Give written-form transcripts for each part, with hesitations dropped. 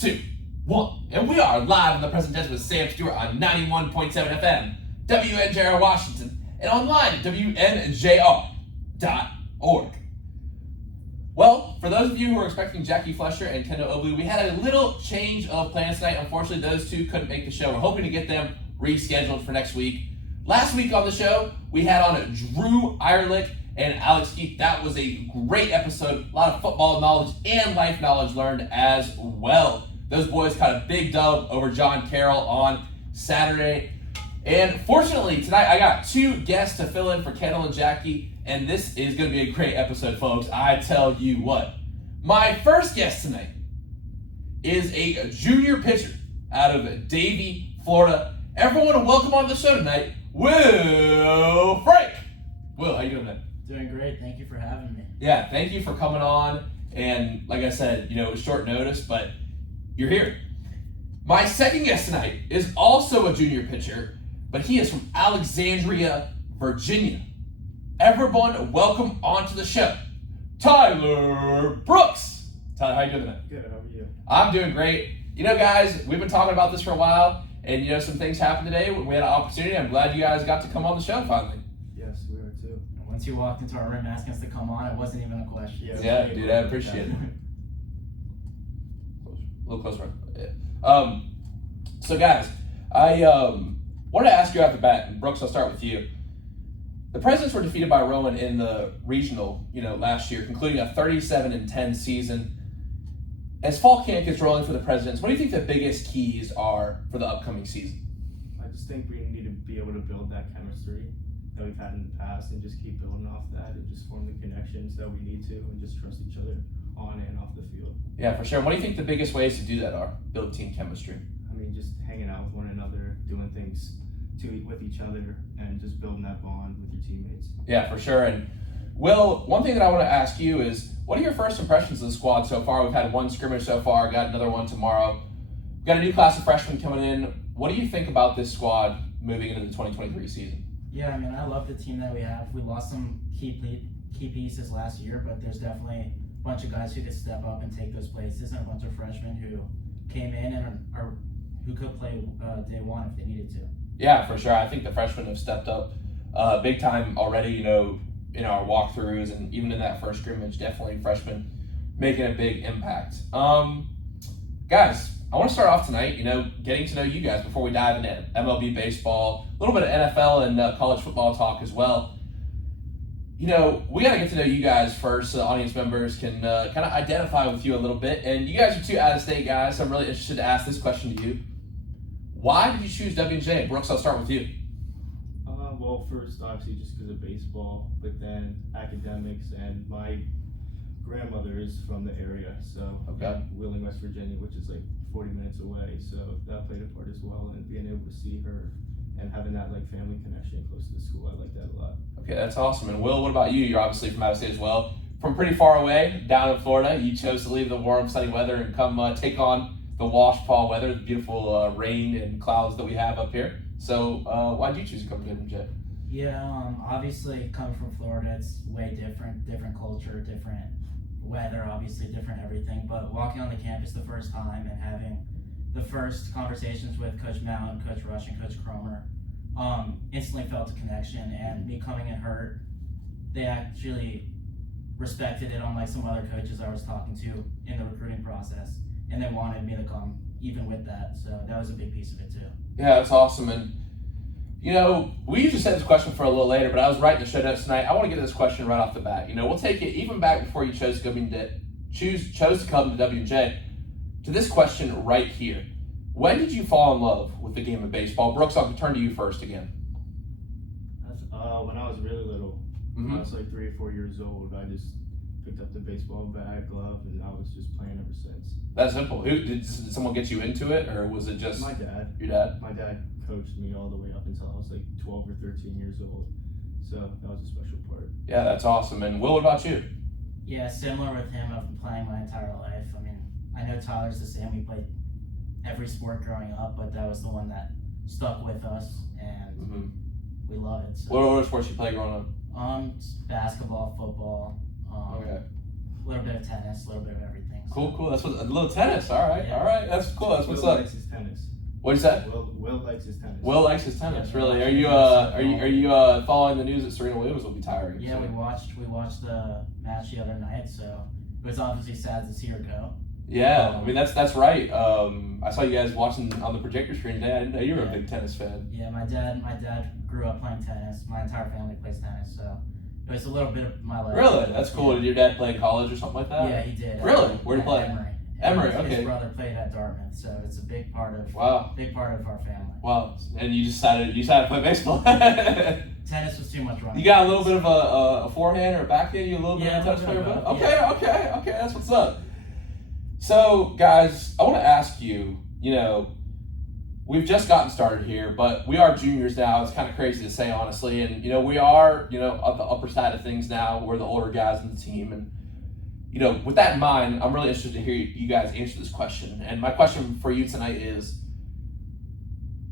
2, 1. And we are live on the present tense with Sam Stewart on 91.7 FM, WNJR Washington, and online at WNJR.org. Well, for those of you who are expecting Jackie Flesher and Kendall Obley, we had a little change of plans tonight. Unfortunately, those two couldn't make the show. We're hoping to get them rescheduled for next week. Last week on the show, we had on Drew Eierlich and Alex Keith. That was a great episode. A lot of football knowledge and life knowledge learned as well. Those boys caught a big dub over John Carroll on Saturday. And fortunately, tonight I got two guests to fill in for Kendall and Jackie, and this is going to be a great episode, folks. I tell you what. My first guest tonight is a junior pitcher out of Davie, Florida. Everyone, welcome on the show tonight, Will Frank. Will, how you doing, man? Doing great. Thank you for having me. Yeah, thank you for coming on. And like I said, it was short notice, but you're here. My second guest tonight is also a junior pitcher, but he is from Alexandria, Virginia. Everyone, welcome onto the show, Tyler Brooks. Tyler, how you doing tonight? Good, how are you? I'm doing great. Guys, we've been talking about this for a while, and some things happened today. We had an opportunity. I'm glad you guys got to come on the show finally. Yes, we are too. Once you walked into our room asking us to come on, it wasn't even a question. Yeah, dude, I appreciate it. A little closer. Yeah. So guys, I wanted to ask you off the bat, and Brooks, I'll start with you. The Presidents were defeated by Rowan in the regional, last year, concluding a 37-10 season. As fall camp gets rolling for the Presidents, what do you think the biggest keys are for the upcoming season? I just think we need to be able to build that chemistry that we've had in the past and just keep building off that and just form the connections that we need to and just trust each other on and off the field. Yeah, for sure. What do you think the biggest ways to do that are? Build team chemistry. I mean, just hanging out with one another, doing things with each other, and just building that bond with your teammates. Yeah, for sure. And Will, one thing that I want to ask you is, what are your first impressions of the squad so far? We've had one scrimmage so far, got another one tomorrow. We've got a new class of freshmen coming in. What do you think about this squad moving into the 2023 season? Yeah, I love the team that we have. We lost some key pieces last year, but there's definitely a bunch of guys who could step up and take those places, and a bunch of freshmen who came in and are who could play day one if they needed to. Yeah, for sure. I think the freshmen have stepped up big time already, in our walkthroughs and even in that first scrimmage, definitely freshmen making a big impact. Guys, I want to start off tonight, getting to know you guys before we dive into MLB baseball, a little bit of NFL and college football talk as well. We got to get to know you guys first so the audience members can kind of identify with you a little bit. And you guys are two out-of-state guys, so I'm really interested to ask this question to you. Why did you choose W&J? Brooks, I'll start with you. Well, first, obviously, just because of baseball, but then academics, and my grandmother is from the area, so Okay. Wheeling, West Virginia, which is like 40 minutes away, so that played a part as well, and being able to see her and having that family connection close to the school, I like that a lot. Okay, that's awesome. And Will, what about you? You're obviously from out of state as well. From pretty far away, down in Florida, you chose to leave the warm, sunny weather and come take on the wash-fall weather, the beautiful rain and clouds that we have up here. So why did you choose to come to W&J? Yeah, obviously coming from Florida, it's way different culture, different weather, obviously different everything. But walking on the campus the first time and having the first conversations with Coach Mountain, Coach Rush, and Coach Cromer, instantly felt a connection. And me coming in hurt, they actually respected it, unlike some other coaches I was talking to in the recruiting process, and they wanted me to come even with that. So that was a big piece of it too. Yeah, that's awesome. And we usually set this question for a little later, but I was writing the show notes tonight. I want to get this question right off the bat. We'll take it even back before you chose to come to W&J, to this question right here. When did you fall in love with the game of baseball? Brooks, I'll turn to you first again. That's, when I was really little, I was like 3 or 4 years old, I just picked up the baseball bat, glove, and I was just playing ever since. That's simple. Did someone get you into it, or was it just my dad? Your dad? My dad coached me all the way up until I was like 12 or 13 years old. So that was a special part. Yeah, that's awesome. And Will, what about you? Yeah, similar with him. I've been playing my entire life. I know Tyler's the same. We played every sport growing up, but that was the one that stuck with us, and we love it. So. What other sports you play growing up? Basketball, football. Okay. A little bit of tennis, a little bit of everything. So. Cool. That's what a little tennis. All right. That's cool. That's what's Will up. likes his tennis. What'd you say? Will likes his tennis. Will likes his tennis. Yeah, Really? yeah. Are you following the news that Serena Williams will be tiring? Yeah, we watched the match the other night, so it was obviously sad to see her go. Yeah, I mean that's right. I saw you guys watching on the projector screen today. I didn't know you were a big tennis fan. Yeah, my dad grew up playing tennis. My entire family plays tennis, so it was a little bit of my life. Really? That's cool. Yeah. Did your dad play in college or something like that? Yeah, he did. Really? Where'd he play? Emory. Emory, His okay. brother played at Dartmouth, so it's a big part of Wow. our family. Wow. And you decided to play baseball. Tennis was too much running. You got a little bit of a forehand or a backhand? You a little bit of a tennis player? both, Okay. That's what's up. So, guys, I want to ask you, we've just gotten started here, but we are juniors now. It's kind of crazy to say, honestly. And, we are, at the upper side of things now. We're the older guys in the team. And, with that in mind, I'm really interested to hear you guys answer this question. And my question for you tonight is,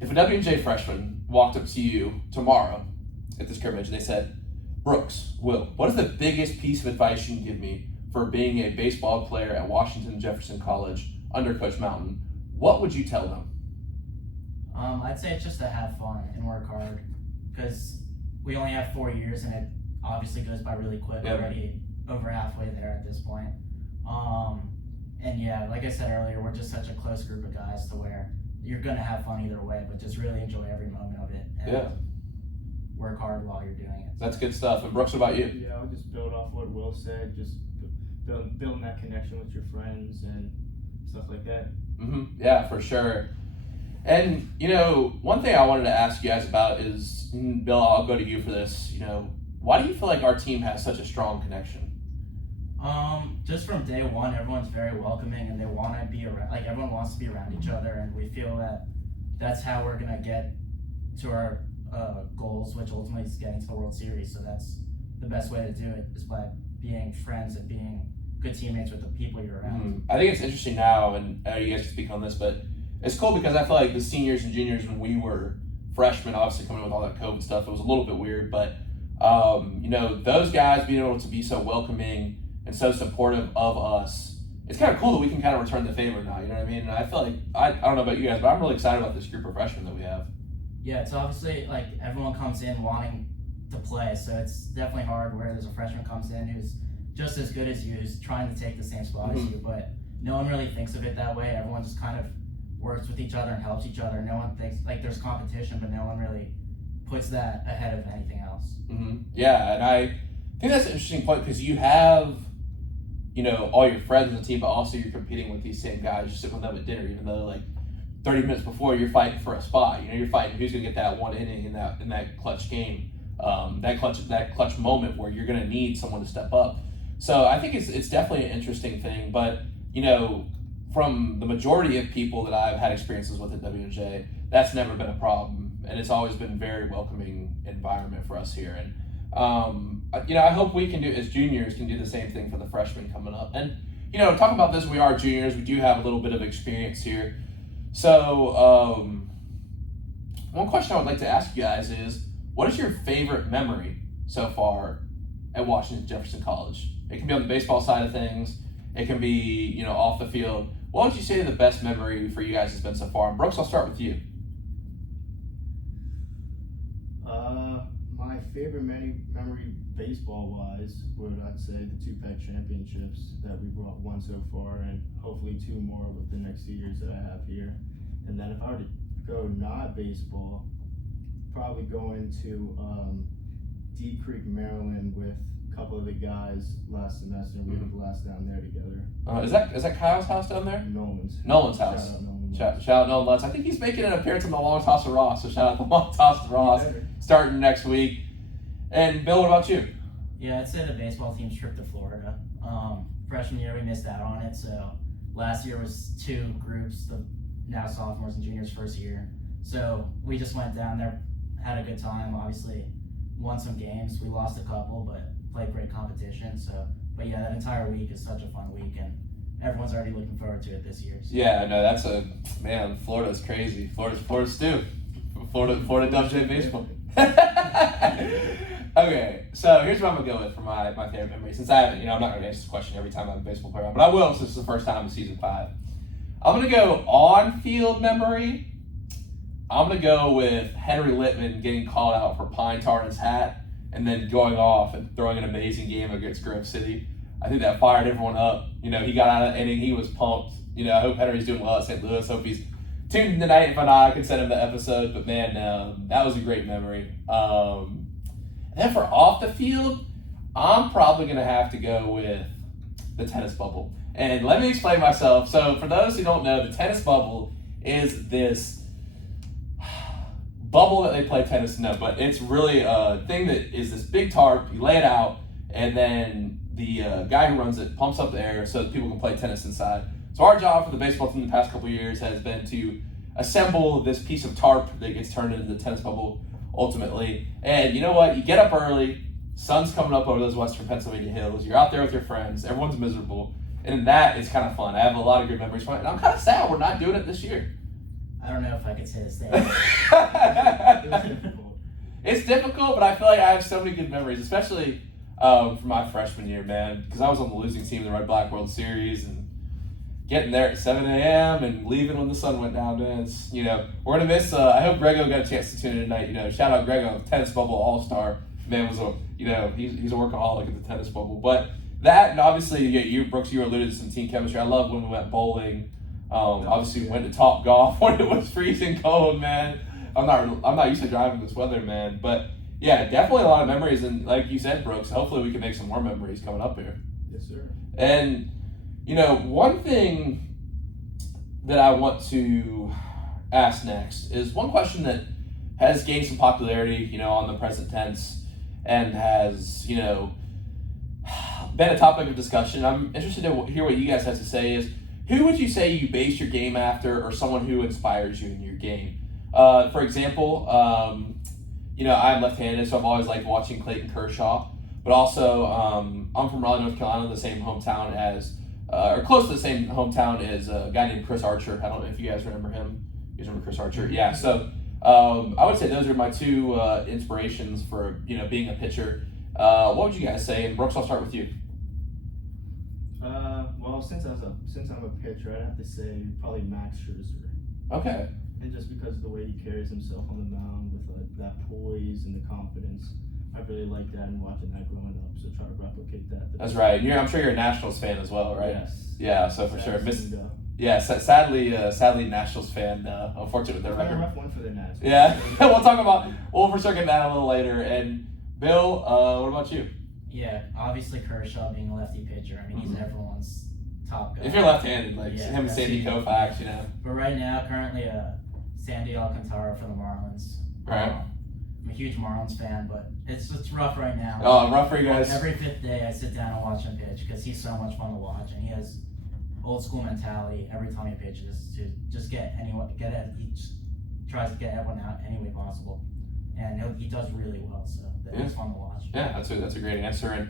if a W&J freshman walked up to you tomorrow at the scrimmage and they said, Brooks, Will, what is the biggest piece of advice you can give me for being a baseball player at Washington Jefferson College under Coach Mountain? What would you tell them? I'd say it's just to have fun and work hard, because we only have 4 years and it obviously goes by really quick. Yeah. Already over halfway there at this point. And yeah, like I said earlier, we're just such a close group of guys to where you're gonna have fun either way, but just really enjoy every moment of it and work hard while you're doing it. That's good stuff. And Brooks, what about you? Yeah, I would just build off what Will said. Just building that connection with your friends and stuff like that. Mm-hmm. Yeah, for sure. And, one thing I wanted to ask you guys about is, Bill, I'll go to you for this. Why do you feel like our team has such a strong connection? Just from day one, everyone's very welcoming and they want to be around, everyone wants to be around each other, and we feel that that's how we're going to get to our goals, which ultimately is getting to the World Series. So that's the best way to do it, is by being friends and being good teammates with the people you're around. I think it's interesting now, and you guys can speak on this, but it's cool because I feel like the seniors and juniors, when we were freshmen, obviously coming in with all that COVID stuff, it was a little bit weird, but those guys being able to be so welcoming and so supportive of us, it's kind of cool that we can kind of return the favor now, you know what I mean? And I feel like, I don't know about you guys, but I'm really excited about this group of freshmen that we have. Yeah, it's obviously, everyone comes in wanting to play, so it's definitely hard where there's a freshman comes in who's just as good as you, who's trying to take the same spot as you, but no one really thinks of it that way. Everyone just kind of works with each other and helps each other. No one thinks, there's competition, but no one really puts that ahead of anything else. Mm-hmm. Yeah, and I think that's an interesting point, because you have, all your friends on the team, but also you're competing with these same guys. You sit with them at dinner, even though 30 minutes before you're fighting for a spot. You're fighting who's going to get that one inning in that clutch game, that clutch moment where you're going to need someone to step up. So I think it's definitely an interesting thing. But from the majority of people that I've had experiences with at W&J, that's never been a problem, and it's always been a very welcoming environment for us here. And I hope we can do, as juniors, can do the same thing for the freshmen coming up. And talking about this, we are juniors. We do have a little bit of experience here. So one question I would like to ask you guys is, what is your favorite memory so far at Washington Jefferson College? It can be on the baseball side of things. It can be, off the field. What would you say the best memory for you guys has been so far? And Brooks, I'll start with you. My favorite memory baseball-wise would, I'd say, the 2-pack championships that we won so far, and hopefully 2 more with the next 2 years that I have here. And then if I were to go not baseball, probably going to Deep Creek, Maryland with a couple of the guys last semester. We had a blast down there together. Is that Kyle's house down there? Nolan's house. Shout out Nolan. Shout out Nolan Lutz. I think he's making an appearance on the Long Toss of Ross, so shout out the Long Toss of Ross starting next week. And Bill, what about you? Yeah, I'd say the baseball team's trip to Florida. Freshman year, we missed out on it, so last year was 2 groups, the now sophomores and juniors first year. So we just went down there, had a good time, obviously won some games. We lost a couple, but played great competition. But yeah, that entire week is such a fun week, and everyone's already looking forward to it this year. So. Yeah, no, Florida's crazy. Florida's stew. Florida WJ baseball. Okay, so here's what I'm gonna go with for my favorite memory. Since I haven't, I'm not gonna answer this question every time I have a baseball player on, but I will since it's the first time in season 5. I'm gonna go on-field memory. I'm gonna go with Henry Littman getting called out for pine tar in his hat and then going off and throwing an amazing game against Grove City. I think that fired everyone up. He got out of the inning, he was pumped. I hope Henry's doing well at St. Louis. Hope he's tuned in tonight. If not, I can send him the episode. But man, that was a great memory. And then for off the field, I'm probably gonna have to go with the tennis bubble. And let me explain myself. So for those who don't know, the tennis bubble is this bubble that they play tennis in, but it's really a thing that is this big tarp. You lay it out, and then the guy who runs it pumps up the air so that people can play tennis inside. So our job for the baseball team the past couple of years has been to assemble this piece of tarp that gets turned into the tennis bubble ultimately. And you know what? You get up early, sun's coming up over those western Pennsylvania hills, you're out there with your friends, everyone's miserable, and that is kind of fun. I have a lot of good memories from it, and I'm kind of sad we're not doing it this year. I don't know if I could say the same. It was difficult. It's difficult, but I feel like I have so many good memories, especially from my freshman year, man, because I was on the losing team in the Red Black World Series, and getting there at 7 a.m. and leaving when the sun went down, man. It's, we're going to miss, I hope Grego got a chance to tune in tonight. Shout out Grego, tennis bubble all-star. Man was he's a workaholic at the tennis bubble. But that, and obviously, you, Brooks, you alluded to some team chemistry. I love when we went bowling. Obviously, we went to Top Golf when it was freezing cold, man. I'm not used to driving this weather, man. But yeah, definitely a lot of memories. And like you said, Brooks, hopefully we can make some more memories coming up here. Yes, sir. And one thing that I want to ask next is one question that has gained some popularity, on the present tense and has, been a topic of discussion. I'm interested to hear what you guys have to say is, who would you say you base your game after, or someone who inspires you in your game? For example, I'm left-handed, so I've always liked watching Clayton Kershaw. But also, I'm from Raleigh, North Carolina, the same hometown as, or close to the same hometown as a guy named Chris Archer. I don't know if you guys remember him. You guys remember Chris Archer? Yeah. So I would say those are my two inspirations for being a pitcher. What would you guys say? And Brooks, I'll start with you. Well, since I'm a pitcher, I'd have to say probably Max Scherzer. Okay. And just because of the way he carries himself on the mound with that poise and the confidence, I really like that and watching that growing up. So try to replicate that. That's right. I'm sure you're a Nationals fan as well, right? Yes. Yeah. So for sure, Yeah, sadly, Nationals fan. Unfortunate with their a record. rough one for the Nats. Yeah. We'll for sure get that a little later. And Bill, what about you? Yeah, obviously Kershaw being a lefty pitcher. I mean, he's everyone's top guy. If you're left-handed, like Yeah, him and Sandy Koufax, But right now, currently, Sandy Alcantara for the Marlins. Right. I'm a huge Marlins fan, but it's rough right now. Oh, rough for you guys. Every fifth day, I sit down and watch him pitch because he's so much fun to watch, and he has old school mentality every time he pitches to just he tries to get everyone out any way possible, and he does really well. So it's fun to watch. Yeah, that's a great answer. And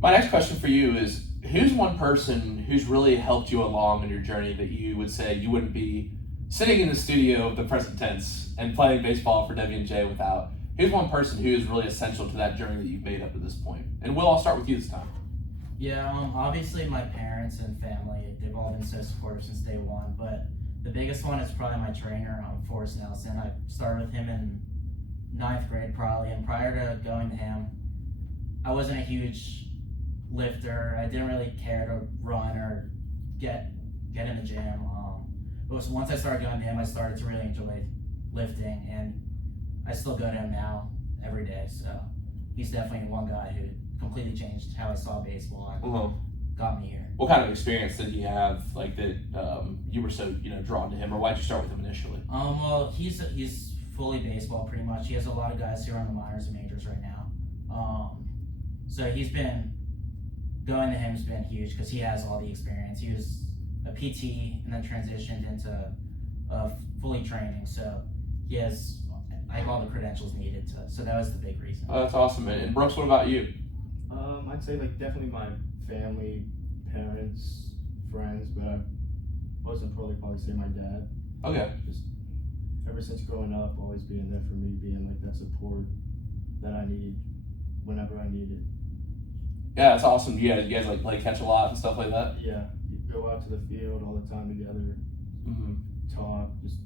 my next question for you is, who's one person who's really helped you along in your journey that you would say you wouldn't be sitting in the studio of the present tense and playing baseball for W&J without? Who's one person who is really essential to that journey that you've made up to this point? And Will, I'll start with you this time. Yeah, obviously my parents and family, they've all been so supportive since day one, but the biggest one is probably my trainer, Forrest Nelson. I started with him in 9th grade probably, and prior to going to him, I wasn't a huge lifter. I didn't really care to run or get in the gym. But once I started going to him, I started to really enjoy lifting, and I still go to him now every day. So he's definitely one guy who completely changed how I saw baseball and got me here. What kind of experience did he have, like that you were so drawn to him, or why'd you start with him initially? Well, he's fully baseball pretty much. He has a lot of guys here on the minors and majors right now. So going to him has been huge because he has all the experience. He was a PT and then transitioned into fully training. So he has all the credentials needed so that was the big reason. Oh, that's awesome, man. And Brooks, what about you? I'd say definitely my family, parents, friends, but I wasn't probably say my dad. Okay. Just ever since growing up, always being there for me, being that support that I need whenever I need it. Yeah, that's awesome. You guys like play catch a lot and stuff like that? Yeah, you go out to the field all the time together, talk, just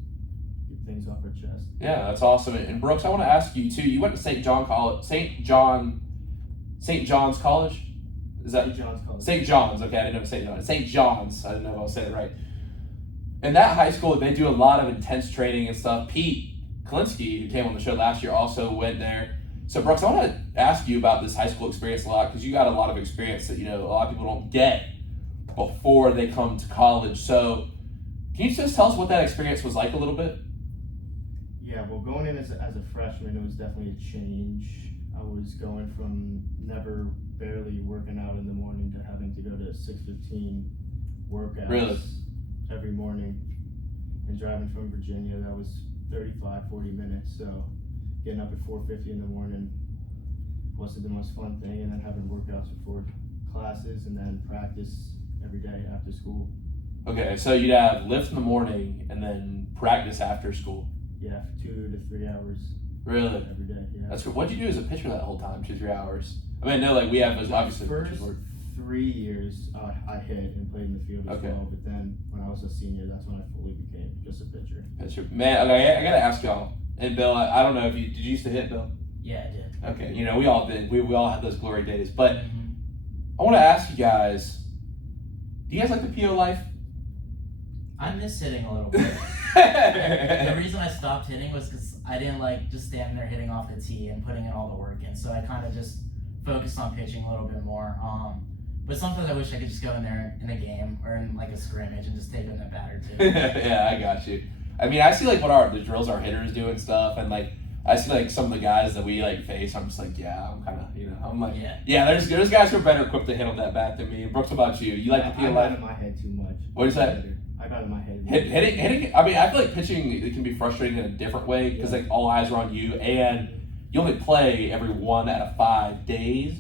get things off our chest. Yeah, that's awesome. And Brooks, I want to ask you too. You went to St. John's College. Is that St. John's College? St. John's? Okay, I didn't know St. John's. St. John's. I didn't know if I was saying it right. In that high school, they do a lot of intense training and stuff. Pete Kalinsky, who came on the show last year, also went there. So, Brooks, I want to ask you about this high school experience a lot because you got a lot of experience that, a lot of people don't get before they come to college. So, can you just tell us what that experience was like a little bit? Yeah, well, going in as a freshman, it was definitely a change. I was going from barely working out in the morning to having to go to 6:15 workouts every morning. And driving from Virginia, that was 35-40 minutes. So getting up at 4:50 in the morning wasn't the most fun thing. And then having workouts before classes and then practice every day after school. Okay, so you'd have lift in the morning and then practice after school. Yeah, for 2 to 3 hours. Really? Every day, yeah. That's good. What'd you do as a pitcher that whole time, 2-3 hours? I mean, I know we have obviously first 3 years I hit and played in the field as well, but then when I was a senior, that's when I fully became just a pitcher. Man, okay, I gotta ask y'all. And Bill, I don't know if did you used to hit, Bill? Yeah, I did. Okay, we all did. We all had those glory days. But I want to ask you guys, do you guys like the PO life? I miss hitting a little bit. The reason I stopped hitting was because I didn't like just standing there hitting off the tee and putting in all the work in. So I kind of just focused on pitching a little bit more. But sometimes I wish I could just go in there in a game or in like a scrimmage and just take in a bat or two. Yeah, I got you. I mean, I see like what the drills our hitters do and stuff, and like I see like some of the guys that we like face. I'm just like, yeah, I'm kind of, I'm like, yeah. There's guys who are better equipped to handle that bat than me. Brooks, what about you? You like the PO life? I got in my head too much. What is that? I got in my head. Hitting. I mean, I feel like pitching it can be frustrating in a different way because like all eyes are on you, and you only play every 1 out of 5 days,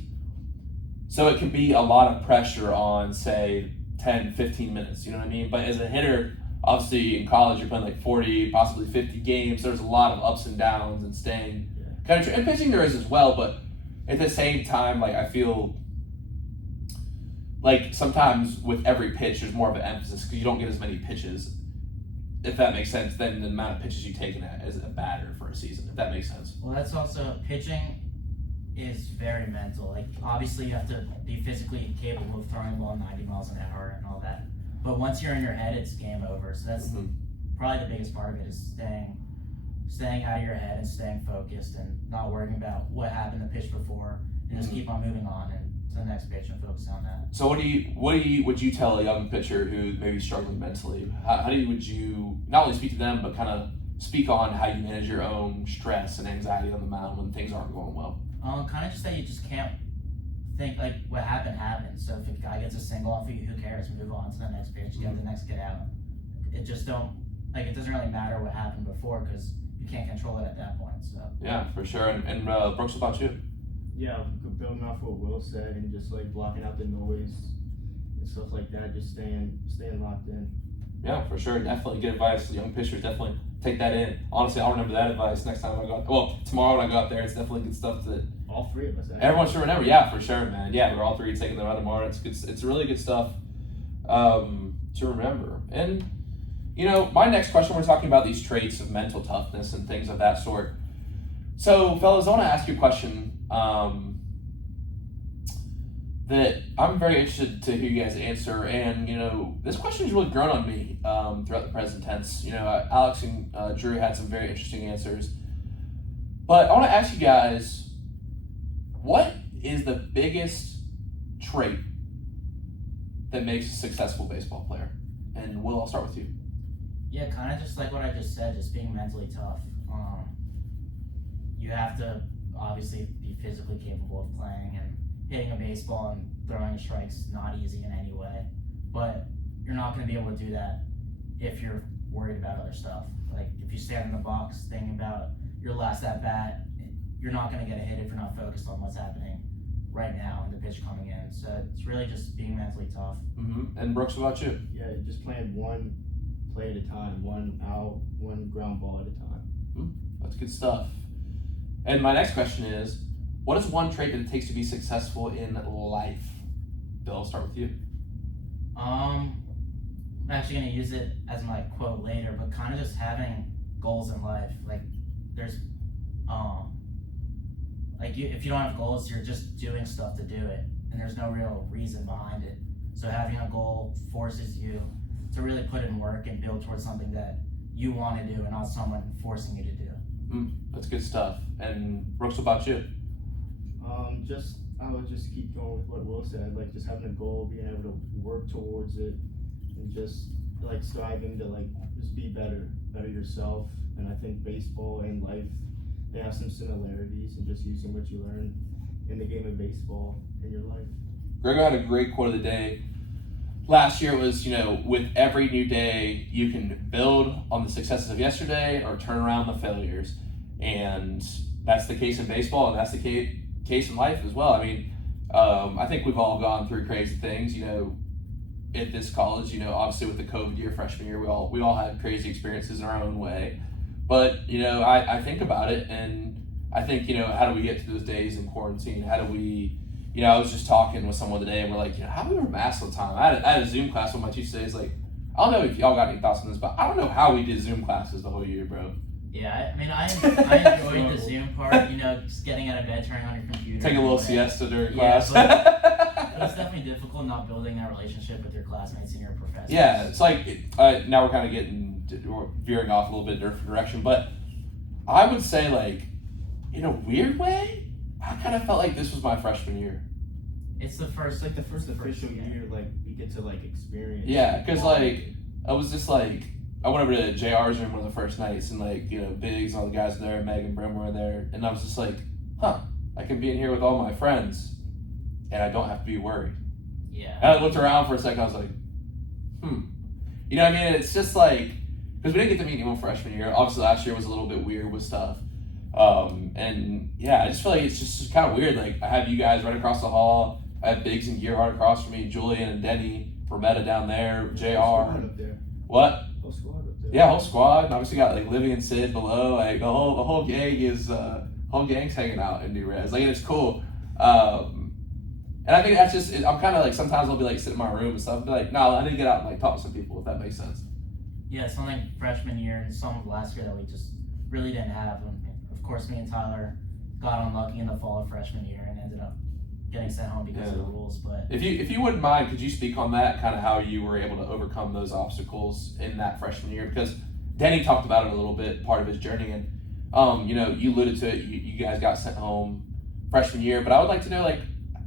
so it can be a lot of pressure on say 10, 15 minutes. You know what I mean? But as a hitter, obviously in college you're playing like 40, possibly 50 games. There's a lot of ups and downs and staying kind of. And pitching there is as well, but at the same time, like I feel. Like sometimes with every pitch, there's more of an emphasis because you don't get as many pitches, if that makes sense, than the amount of pitches you take in as a batter for a season, if that makes sense. Well, that's also, pitching is very mental. Like obviously you have to be physically capable of throwing the ball 90 miles an hour and all that. But once you're in your head, it's game over. So that's probably the biggest part of it is staying out of your head and staying focused and not worrying about what happened the pitch before and just keep on moving on and to the next pitch and focus on that. So would you tell a young pitcher who may be struggling mentally? Would you not only speak to them but kind of speak on how you manage your own stress and anxiety on the mound when things aren't going well? Kind of just that you just can't think like what happened. So if a guy gets a single off you, who cares? Move on to the next pitch, get the next get out. It doesn't really matter what happened before because you can't control it at that point. So yeah, for sure. And Brooks, what about you? Yeah, building off what Will said and just like blocking out the noise and stuff like that, just staying locked in. Yeah, for sure. Definitely good advice. Young pitchers, definitely take that in. Honestly, I'll remember that advice next time I go out. Well, tomorrow when I go out there, it's definitely good stuff that all three of us. Everyone should remember. Yeah, for sure, man. Yeah, we're all three taking them out tomorrow. It's good. It's really good stuff to remember. And my next question, we're talking about these traits of mental toughness and things of that sort. So, fellas, I want to ask you a question that I'm very interested to hear you guys answer. And, this question has really grown on me throughout the present tense. Alex and Drew had some very interesting answers. But I want to ask you guys, what is the biggest trait that makes a successful baseball player? And Will, I'll start with you. Yeah, kind of just like what I just said, just being mentally tough. You have to obviously be physically capable of playing, and hitting a baseball and throwing a strike's not easy in any way. But you're not going to be able to do that if you're worried about other stuff. Like if you stand in the box thinking about your last at bat, you're not going to get a hit if you're not focused on what's happening right now and the pitch coming in. So it's really just being mentally tough. And Brooks, what about you? Yeah, just playing one play at a time, one out, one ground ball at a time. That's good stuff. And my next question is, What is one trait that it takes to be successful in life? Bill, I'll start with you. I'm actually gonna use it as my quote later, but kind of just having goals in life. Like there's, if you don't have goals, you're just doing stuff to do it, and there's no real reason behind it. So having a goal forces you to really put in work and build towards something that you want to do, and not someone forcing you to do. That's good stuff. And Brooks, what about you? I would just keep going with what Will said, like just having a goal, being able to work towards it, and just like striving to like just be better yourself. And I think baseball and life, they have some similarities, and just using what you learn in the game of baseball in your life. Gregor had a great quote of the day. Last year it was, with every new day, you can build on the successes of yesterday or turn around the failures. And that's the case in baseball, and that's the case in life as well. I mean, I think we've all gone through crazy things, at this college, obviously with the COVID year, freshman year, we all had crazy experiences in our own way. But, I think about it, and I think, how do we get to those days in quarantine? How do we, I was just talking with someone today, and we're like, how do we wear masks all the time? I had a Zoom class with my teacher today. It's like, I don't know if y'all got any thoughts on this, but I don't know how we did Zoom classes the whole year, bro. Yeah, I enjoyed the Zoom part, just getting out of bed, turning on your computer. Take a little siesta during class. But it's definitely difficult not building that relationship with your classmates and your professors. Yeah, it's like, now we're kind of veering off a little bit different direction, but I would say, like, in a weird way, I kind of felt like this was my freshman year. It's the first official year, like, you get to, like, experience. Yeah, because, like, I was just, like, I went over to JR's room one of the first nights, and, like, Biggs and all the guys in there, Meg and Brim were in there, and I was just like, I can be in here with all my friends, and I don't have to be worried. Yeah. And I looked around for a second, I was like, You know what I mean? It's just like, because we didn't get to meet anyone freshman year. Obviously, last year was a little bit weird with stuff. And yeah, I just feel like it's just kind of weird. Like, I have you guys right across the hall. I have Biggs and Gearhart across from me, Julian and Denny, Rometta down there, JR. Up there. What? Whole squad up there. Yeah, whole squad. And obviously got like Livy and Sid below. Like the whole gang is whole gang's hanging out in New Res. Like, it's cool. And I think that's just, I'm kind of like, sometimes I'll be like sitting in my room and stuff and be like, no, I need to get out and like talk to some people, if that makes sense. Yeah, something freshman year and some of last year that we just really didn't have. And of course, me and Tyler got unlucky in the fall of freshman year and ended up getting sent home because of the rules. But if you wouldn't mind, could you speak on that, kind of how you were able to overcome those obstacles in that freshman year? Because Denny talked about it a little bit, part of his journey, and you alluded to it. You guys got sent home freshman year, but I would like to know like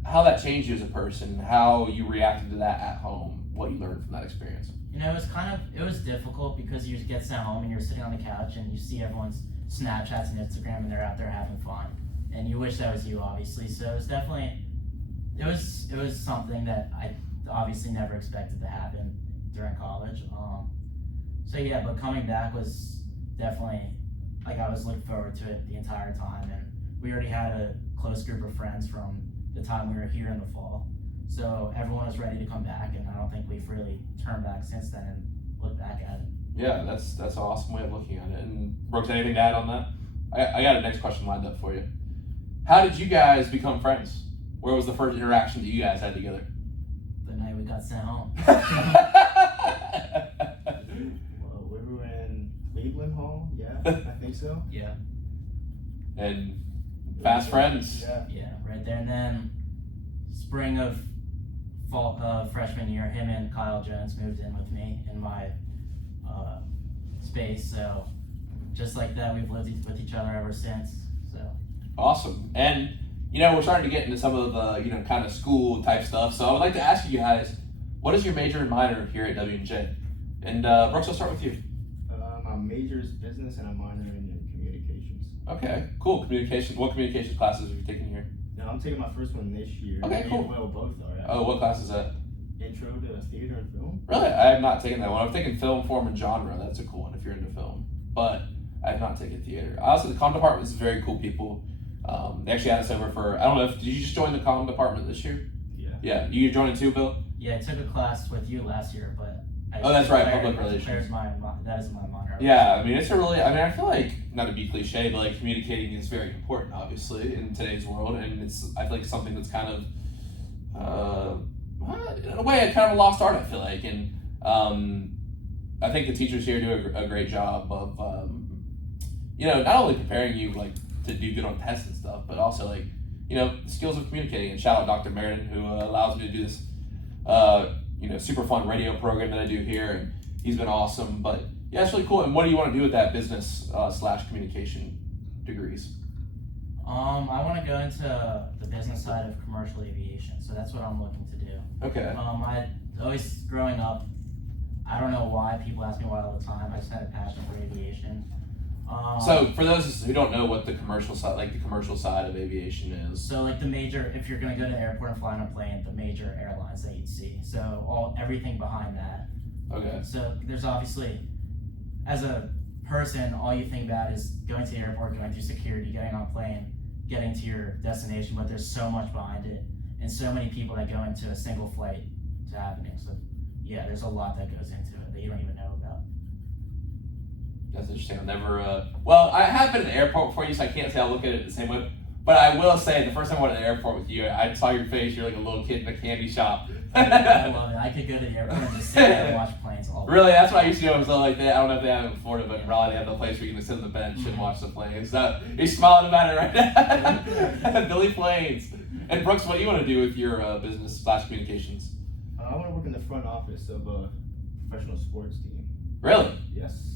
how that changed you as a person, how you reacted to that at home, what you learned from that experience. It was difficult because you get sent home and you're sitting on the couch and you see everyone's Snapchats and Instagram and they're out there having fun, and you wish that was you, obviously. So it was definitely, it was something that I obviously never expected to happen during college. So yeah, but coming back was definitely, like, I was looking forward to it the entire time, and we already had a close group of friends from the time we were here in the fall. So everyone was ready to come back, and I don't think we've really turned back since then and looked back at it. Yeah, that's an awesome way of looking at it. And Brooks, anything to add on that? I got a next question lined up for you. How did you guys become friends? Where was the first interaction that you guys had together? The night we got sent home. Well, we were in Cleveland Hall, yeah, I think so. Yeah. And fast friends. Yeah, right there. And then spring of freshman year, him and Kyle Jones moved in with me in my space. So just like that, we've lived with each other ever since. So awesome. And we're starting to get into some of the kind of school type stuff. So I would like to ask you guys, what is your major and minor here at W&J? And Brooks, I'll start with you. My major is business and I'm minoring in communications. Okay, cool. Communication. What communications classes are you taking here? No, I'm taking my first one this year. Okay, cool. Well, both are. Actually. Oh, what class is that? Intro to theater and film. Really? I have not taken that one. I've taken film, form, and genre. That's a cool one if you're into film. But I have not taken theater. Also, the comm department is very cool people. They actually had us over for, I don't know, did you just join the comm department this year? Yeah. Yeah. You joining too, Bill? yeah, I took a class with you last year, but Oh, that's right, public relations. That is my minor. Yeah, I mean, I feel like, not to be cliche, but like communicating is very important, obviously, in today's world, and I feel like something that's kind of, in a way, kind of a lost art, I feel like, and I think the teachers here do a great job of, not only preparing you, like, to do good on tests and stuff, but also, like, skills of communicating, and shout out Dr. Meriden, who allows me to do this, super fun radio program that I do here, and he's been awesome. But yeah, it's really cool. And what do you want to do with that business / communication degrees? I want to go into the business side of commercial aviation, so that's what I'm looking to do. Okay. I always, growing up, I don't know why people ask me why all the time. I just had a passion for aviation. So for those who don't know what the commercial side of aviation is. So like if you're going to go to the airport and fly on a plane, the major airlines that you'd see. So everything behind that. Okay. So there's obviously, as a person, all you think about is going to the airport, going through security, getting on a plane, getting to your destination, but there's so much behind it and so many people that go into a single flight to happening. So yeah, there's a lot that goes into it that you don't even know about. That's interesting. I've never, I have been at the airport before you, so I can't say I'll look at it the same way. But I will say, the first time I went to the airport with you, I saw your face. You're like a little kid in a candy shop. I love it. I could go to the airport and just sit there and watch planes all day. Really? That's what I used to do. I was like that. I don't know if they have it in Florida, but probably they have the place where you can sit on the bench and watch the planes. He's smiling about it right now. Billy Planes. And Brooks, what do you want to do with your business / communications? I want to work in the front office of a professional sports team. Really? Yes.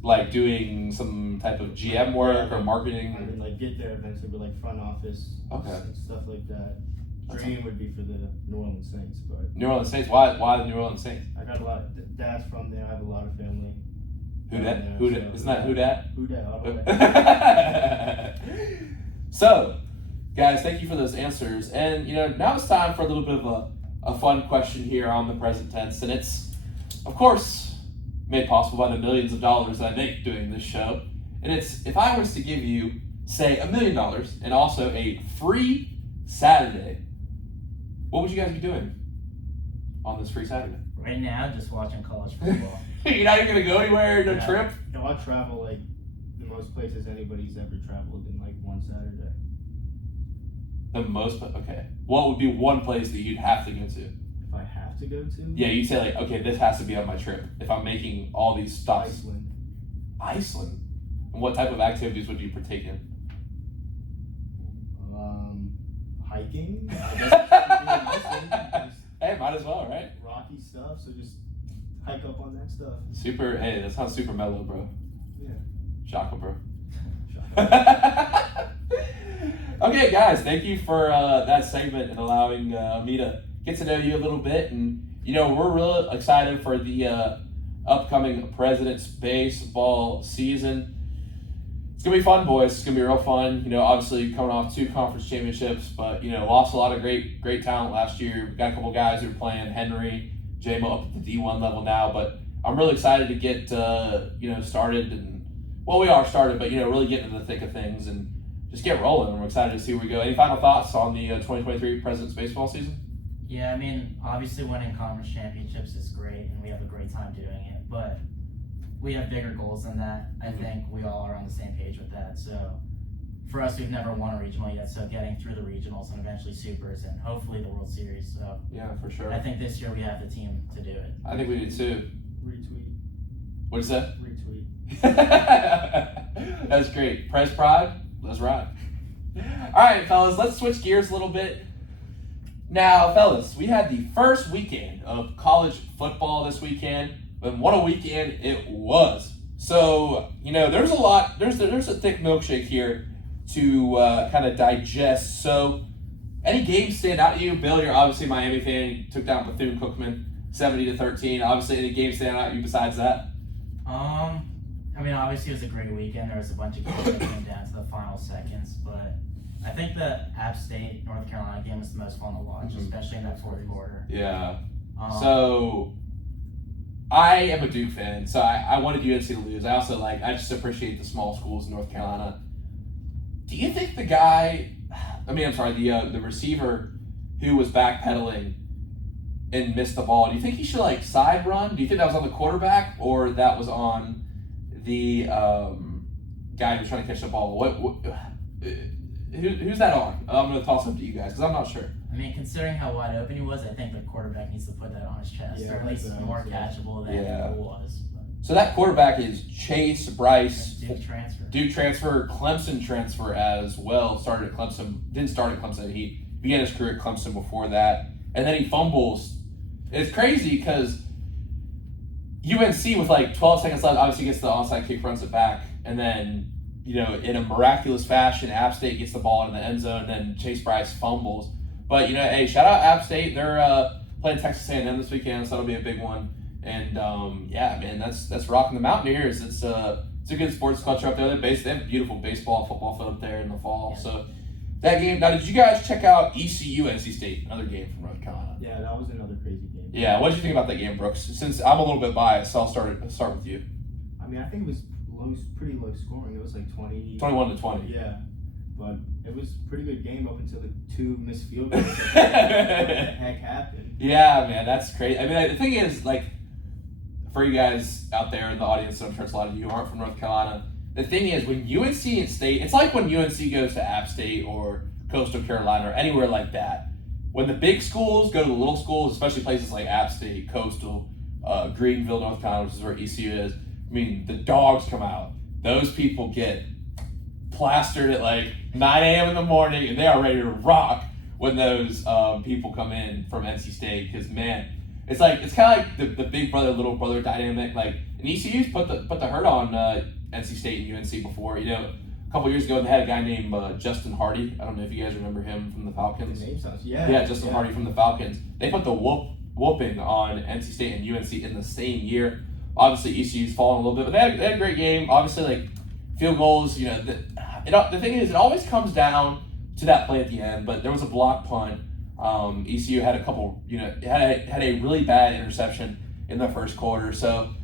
Like doing some type of GM work or marketing? I mean, like get there eventually, but like front office, and stuff like that. Dream would be for the New Orleans Saints, but New Orleans Saints. Why the New Orleans Saints? I got a lot of dad's from there. I have a lot of family. Who dat? Isn't that who dat? Who dat? So, guys, thank you for those answers. And now it's time for a little bit of a fun question here on the present tense, and it's, of course, made possible by the millions of dollars that I make doing this show. And it's, if I was to give you, say, $1 million and also a free Saturday, what would you guys be doing on this free Saturday? Right now, just watching college football. You're not even going to go anywhere, no trip? No, I travel like the most places anybody's ever traveled in like one Saturday. The most? Okay. What would be one place that you'd have to go to? If I have to go to? Yeah, you'd say like, okay, this has to be on my trip. If I'm making all these stops. Iceland? And what type of activities would you partake in? Hiking. I guess Iceland. Hey, might as well, right? Rocky stuff, so just hike up on that stuff. Super, hey, that sounds super mellow, bro. Yeah. Shaka, bro. Okay, guys, thank you for that segment and allowing me to get to know you a little bit. And, we're really excited for the upcoming President's Baseball season. It's going to be fun, boys. It's going to be real fun. Obviously coming off 2 conference championships, but, lost a lot of great talent last year. We've got a couple guys who are playing, Henry, J-Mo up at the D1 level now, but I'm really excited to get, started. And well, we are started, but, really getting in the thick of things and just get rolling. I'm excited to see where we go. Any final thoughts on the 2023 President's Baseball season? Yeah, I mean, obviously winning conference championships is great, and we have a great time doing it, but we have bigger goals than that. I think we all are on the same page with that. So for us, we've never won a regional yet, so getting through the regionals and eventually supers and hopefully the World Series. So yeah, for sure. I think this year we have the team to do it. I think we do too. Retweet. What'd you say? Retweet. That's great. Press pride. Let's ride. All right, fellas, let's switch gears a little bit. Now, fellas, we had the first weekend of college football this weekend, and what a weekend it was. So, there's a lot, there's a thick milkshake here to kind of digest. So, any games stand out to you? Bill, you're obviously a Miami fan. You took down Bethune-Cookman 70-13. Obviously, any games stand out to you besides that? I mean, obviously it was a great weekend. There was a bunch of games that came down to the final seconds, but I think the App State North Carolina game was the most fun to watch, especially in that fourth quarter. Yeah. So I am a Duke fan, so I wanted UNC to lose. I also I just appreciate the small schools in North Carolina. Do you think the receiver who was backpedaling, and missed the ball. Do you think he should like side run? Do you think that was on the quarterback or that was on the guy who's trying to catch the ball? Who's that on? I'm going to toss it up to you guys because I'm not sure. I mean, considering how wide open he was, I think the quarterback needs to put that on his chest, or at least more catchable than it was. So that quarterback is Chase Bryce. Duke transfer. Clemson transfer as well. Started at Clemson. Didn't start at Clemson. He began his career at Clemson before that. And then he fumbles. It's crazy because UNC with like 12 seconds left obviously gets the onside kick, runs it back. And then, in a miraculous fashion, App State gets the ball in the end zone. And then Chase Bryce fumbles. But, hey, shout out App State. They're playing Texas A&M this weekend, so that'll be a big one. And, man, that's rocking the Mountaineers. It's a good sports culture up there. They have a beautiful baseball, football field up there in the fall. Yeah. So that game. Now, did you guys check out ECU NC State? Another game from North Carolina. Yeah, that was another crazy game. Yeah, what did you think about that game, Brooks? Since I'm a little bit biased, so I'll start with you. I mean, I think it was pretty low scoring. It was like 21-20. Yeah, but it was a pretty good game up until the two missed field goals. What the heck happened? Yeah, man, that's crazy. I mean, the thing is, like, for you guys out there in the audience, I'm sure it's a lot of you who aren't from North Carolina, the thing is, when UNC and State, it's like when UNC goes to App State or Coastal Carolina or anywhere like that. When the big schools go to the little schools, especially places like App State, Coastal, Greenville, North Carolina, which is where ECU is, I mean, the dogs come out. Those people get plastered at like 9 a.m. in the morning, and they are ready to rock when those people come in from NC State. Because, man, it's kind of like the big brother, little brother dynamic. Like, and ECU's put the hurt on NC State and UNC before. A couple years ago, they had a guy named Justin Hardy. I don't know if you guys remember him from the Falcons. The name sounds, yeah. Yeah, Justin Hardy from the Falcons. They put the whooping on NC State and UNC in the same year. Obviously, ECU's fallen a little bit, but they had a great game. Obviously, like, field goals, the thing is, it always comes down to that play at the end, but there was a block punt. ECU had a couple, had a really bad interception in the first quarter. So,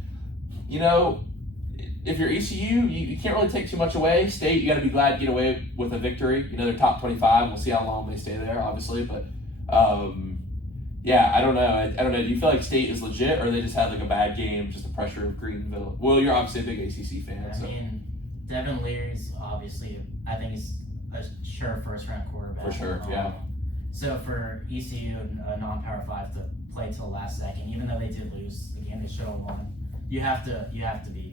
if you're ECU, you can't really take too much away. State, you got to be glad to get away with a victory. They're top 25. We'll see how long they stay there, obviously. But, I don't know. I don't know. Do you feel like State is legit, or they just had like a bad game, just the pressure of Greenville? Well, you're obviously a big ACC fan. I mean, Devin Leary's obviously, I think he's a sure first-round quarterback. For sure, yeah. So for ECU, a non-Power 5 to play till the last second, even though they did lose the game, they should have won. You have to be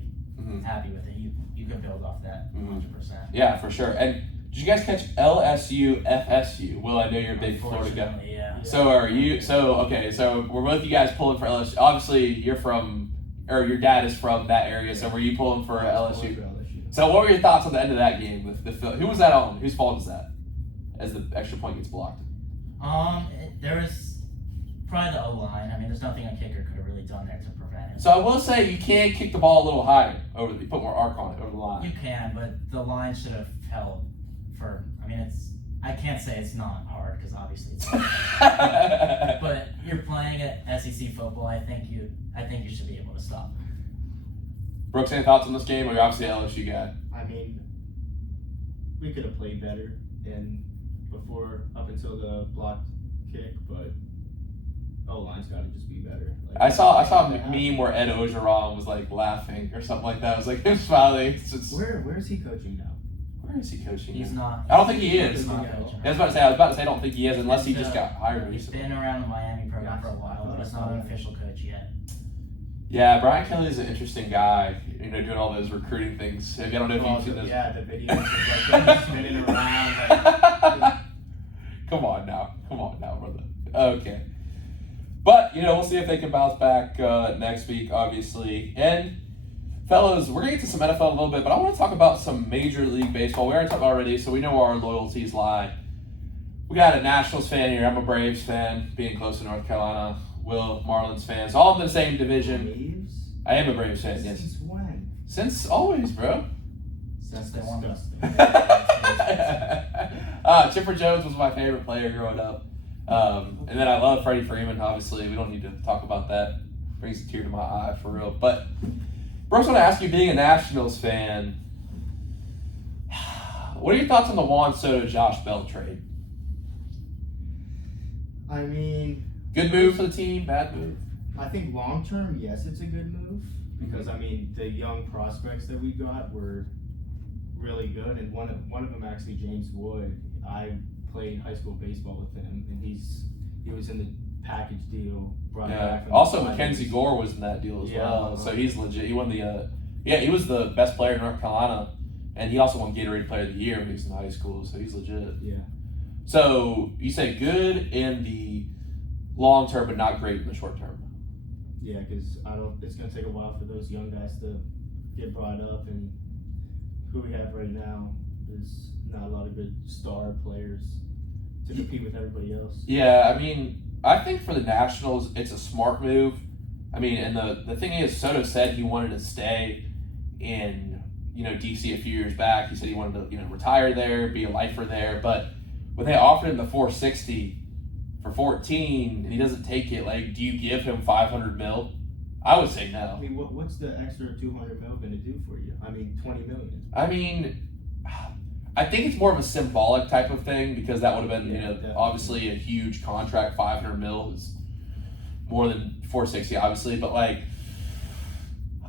happy with it. You can build off that 100%. Yeah, for sure. And did you guys catch LSU FSU? Will, I know you're a big Florida guy. Yeah. So are you? So okay. So were both you guys pulling for LSU? Obviously, you're from, or your dad is from that area. So were you pulling for LSU? So what were your thoughts on the end of that game? Who was that on? Whose fault is that? As the extra point gets blocked. There was probably the O-line. I mean, there's nothing a kicker could have really done there to prevent it. So I will say you can kick the ball a little higher you put more arc on it over the line. You can, but the line should have held for. I mean, I can't say it's not hard because obviously it's hard. But you're playing at SEC football. I think you should be able to stop. Brooks, any thoughts on this game? Or you're obviously an LSU guy. I mean, we could have played better up until the blocked kick, but O-line's got to just be better. I saw a meme where Ed Ogeron was like laughing or something like that. I was like, him smiling. Where is he coaching now? Where is he coaching? He's not. I don't think he is. He's not coaching. I was about to say I don't think he is unless he just got hired He's recently. been around the Miami program for a while, but he's not an official coach yet. Yeah, Brian Kelly is an interesting guy. Doing all those recruiting things. I don't know if you've seen those. Yeah, the videos of like spinning around. Come on now, brother. Okay. But, we'll see if they can bounce back next week, obviously. And, fellas, we're going to get to some NFL a little bit, but I want to talk about some Major League Baseball. We already talked about already, so we know where our loyalties lie. We got a Nationals fan here. I'm a Braves fan, being close to North Carolina. Will, Marlins fans, all in the same division. Braves? I am a Braves fan, yes. Since when? Since always, bro. Since they won us. Chipper Jones was my favorite player growing up. And then I love Freddie Freeman, obviously. We don't need to talk about that. Brings a tear to my eye, for real. But, Brooks, I want to ask you, being a Nationals fan, what are your thoughts on the Juan Soto-Josh Bell trade? I mean, Good move for the team, bad move? I think long term, yes, it's a good move because I mean the young prospects that we got were really good, and one of them actually, James Wood. I played high school baseball with him, and he was in the package deal. Brought back from Also, the Mackenzie Tigers. Gore was in that deal as well, uh-huh. so he's legit. He won the he was the best player in North Carolina, and he also won Gatorade Player of the Year when he was in high school, so he's legit. Yeah. So you say good in the long term, but not great in the short term. Yeah, because it's gonna take a while for those young guys to get brought up, and who we have right now is not a lot of good star players to compete with everybody else. Yeah, I mean, I think for the Nationals, it's a smart move. I mean, and the thing is, Soto said he wanted to stay in, DC a few years back. He said he wanted to, retire there, be a lifer there. But when they offered him the $460 for 14, and he doesn't take it, like, do you give him $500 million? I would say no. I mean, what's the extra $200 million going to do for you? I mean, $20 million. I mean, I think it's more of a symbolic type of thing because that would have been, definitely. obviously a huge contract. $500 million is more than $460, obviously, but like,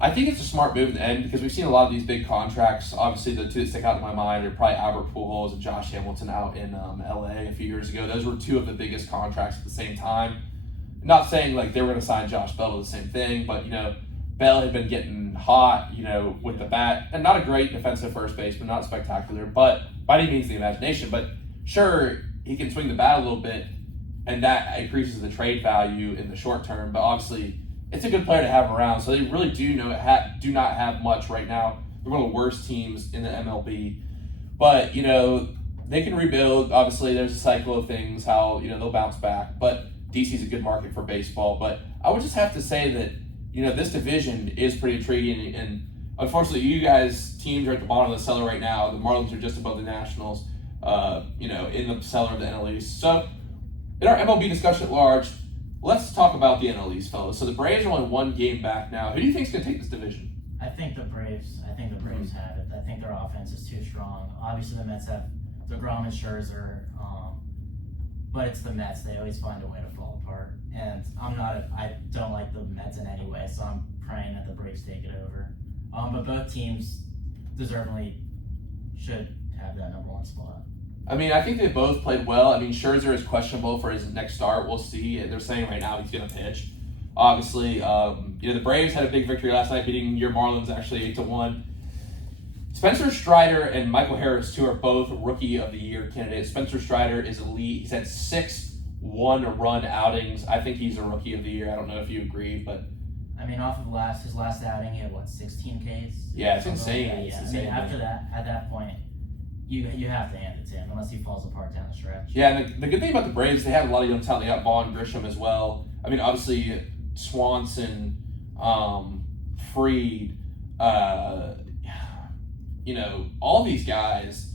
I think it's a smart move in the end because we've seen a lot of these big contracts. Obviously, the two that stick out in my mind are probably Albert Pujols and Josh Hamilton out in LA a few years ago. Those were two of the biggest contracts at the same time. Not saying like they were going to sign Josh Bell to the same thing, but Bell had been getting hot, with the bat, and not a great defensive first baseman, not spectacular, but by any means the imagination. But sure, he can swing the bat a little bit, and that increases the trade value in the short term. But obviously, it's a good player to have around. So they really do not have much right now. They're one of the worst teams in the MLB, but they can rebuild. Obviously, there's a cycle of things how they'll bounce back, but DC's a good market for baseball, but I would just have to say that, this division is pretty intriguing, and unfortunately, you guys' teams are at the bottom of the cellar right now. The Marlins are just above the Nationals, in the cellar of the NL East. So, in our MLB discussion at large, let's talk about the NL East, fellas. So the Braves are only one game back now. Who do you think is going to take this division? I think the Braves have it. I think their offense is too strong. Obviously, the Mets have DeGrom and Scherzer, but it's the Mets. They always find a way to fall apart. And I don't like the Mets in any way, so I'm praying that the Braves take it over. But both teams deservedly should have that number one spot. I mean, I think they both played well. I mean, Scherzer is questionable for his next start. We'll see. They're saying right now he's going to pitch. Obviously, the Braves had a big victory last night, beating your Marlins actually 8-1. Spencer Strider and Michael Harris, too, are both Rookie of the Year candidates. Spencer Strider is elite. He's had 6 one-run outings. I think he's a Rookie of the Year. I don't know if you agree, but I mean, off of his last outing, he had 16 Ks? Yeah, it's insane. Like It's yeah. insane. I mean, after that, at that point, you have to hand it to him unless he falls apart down the stretch. Yeah, and the good thing about the Braves, they have a lot of young talent. They got Vaughn Grisham as well. I mean, obviously, Swanson, Freed, all these guys,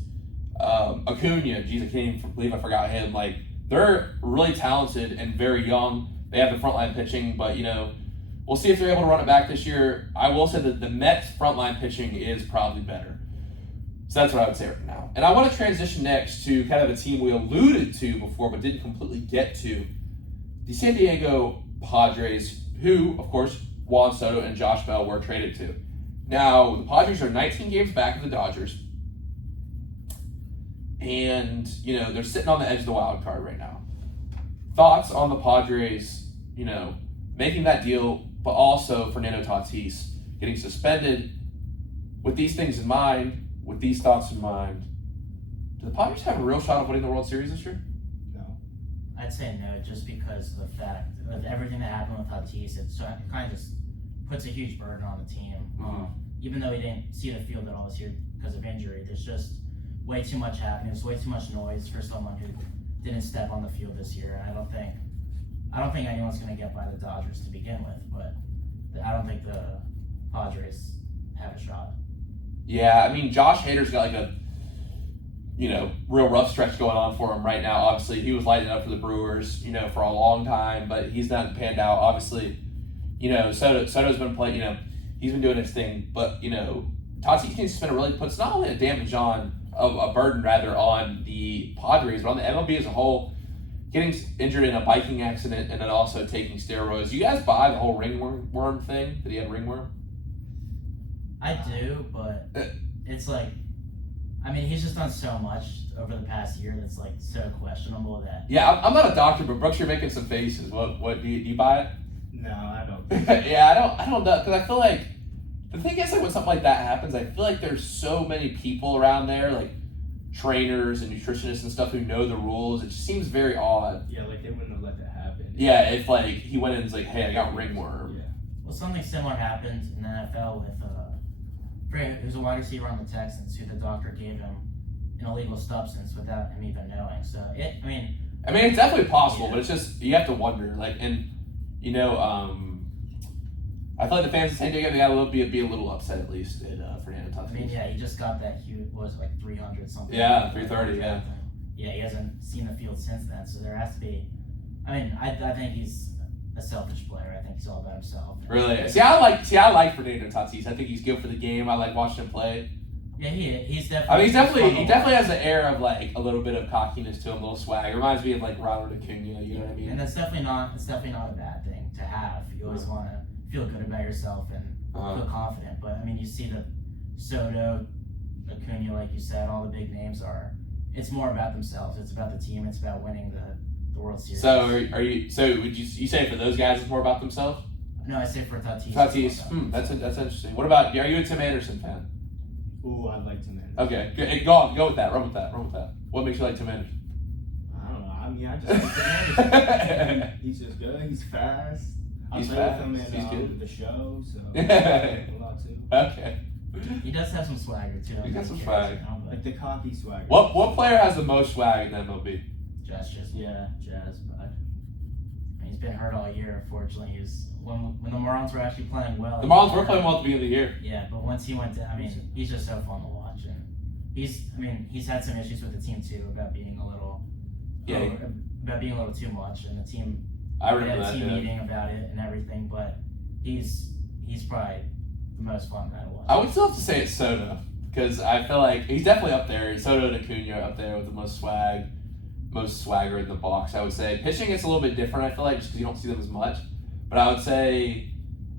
Acuna, geez, I can't even believe I forgot him. Like, they're really talented and very young. They have the frontline pitching, but, we'll see if they're able to run it back this year. I will say that the Mets frontline pitching is probably better. So that's what I would say right now. And I want to transition next to kind of a team we alluded to before but didn't completely get to. The San Diego Padres, who, of course, Juan Soto and Josh Bell were traded to. Now, the Padres are 19 games back of the Dodgers. And, they're sitting on the edge of the wild card right now. Thoughts on the Padres, making that deal, but also Fernando Tatis getting suspended. With these things in mind, with these thoughts in mind, do the Padres have a real shot of winning the World Series this year? No. I'd say no, just because of the fact of everything that happened with Tatis. It kind of just puts a huge burden on the team. Mm-hmm. Even though he didn't see the field at all this year because of injury, there's just way too much happening. There's way too much noise for someone who didn't step on the field this year. I don't think anyone's going to get by the Dodgers to begin with, but I don't think the Padres have a shot. Yeah, I mean, Josh Hader's got like a, real rough stretch going on for him right now. Obviously, he was lighting up for the Brewers, for a long time, but he's not panned out. Obviously, Soto's been playing, he's been doing his thing, but, Tatis getting suspended really puts not only a damage on, a burden rather, on the Padres, but on the MLB as a whole. getting injured in a biking accident and then also taking steroids. You guys buy the whole ringworm thing? That he had ringworm? I do, but it's like, I mean, he's just done so much over the past year that's like so questionable that. Yeah, I'm not a doctor, but Brooks, you're making some faces. What do you buy it? No, I don't. Yeah, I don't know, because I feel like the thing is, like, when something like that happens, I feel like there's so many people around there, like trainers and nutritionists and stuff, who know the rules. It just seems very odd. Yeah, like they wouldn't have let that happen. Yeah, if like he went in and was like, hey, I got ringworm. Yeah. Well, something similar happened in the NFL with it was a wide receiver on the Texans who the doctor gave him an illegal substance without him even knowing. So I mean, it's definitely possible, Yeah. but it's just, you have to wonder, like, and you know, I feel like the fans of San Diego, they gotta be a little upset at least at Fernando Tatis. I mean, yeah, he just got that huge, what was it, like 300 something? Yeah, 330, yeah. Yeah, he hasn't seen the field since then, so there has to be. I mean, I think he's a selfish player. I think he's all about himself. Really? See, I like Fernando Tatis. I think he's good for the game. I like watching him play. Yeah, he's definitely. I mean, he definitely has an air of like a little bit of cockiness to him, a little swag. It reminds me of like Ronald Acuna. You know what I mean? And that's definitely not a bad thing to have. You always want to feel good about yourself and feel confident. But I mean, you see the Soto, Acuna, like you said, all the big names are. It's more about themselves. It's about the team. It's about winning the World Series. So are you? So would you say for those guys it's more about themselves? No, I say for Tatis. Tatis. That's interesting. What about? Are you a Tim Anderson fan? Ooh, I like Tim Anderson. Okay, hey, go with that. Run with that. What makes you like Tim Anderson? I don't know. I mean, I just like Tim Anderson. He's just good. He's fast. I He's play fast. with him He's in good. the show, so I like him a lot too. Okay. He does have some swagger too. He's got some swag. Like the cocky swagger. What player has the most swag in MLB? Jazz. Yeah, Jazz. But He's been hurt all year. Unfortunately, when the Marlins were actually playing well. The Marlins were playing well at the beginning of the year. Yeah, but once he went down, I mean, he's just so fun to watch, and he's had some issues with the team too about being a little, about being a little too much, and the team. I remember had a that. team Yeah. meeting about it and everything, but he's probably the most fun guy to watch. I would still have to say it's Soto, because I feel like he's definitely up there. Soto and Acuna are up there with the most swagger in the box, I would say. Pitching is a little bit different, I feel like, just because you don't see them as much. But I would say,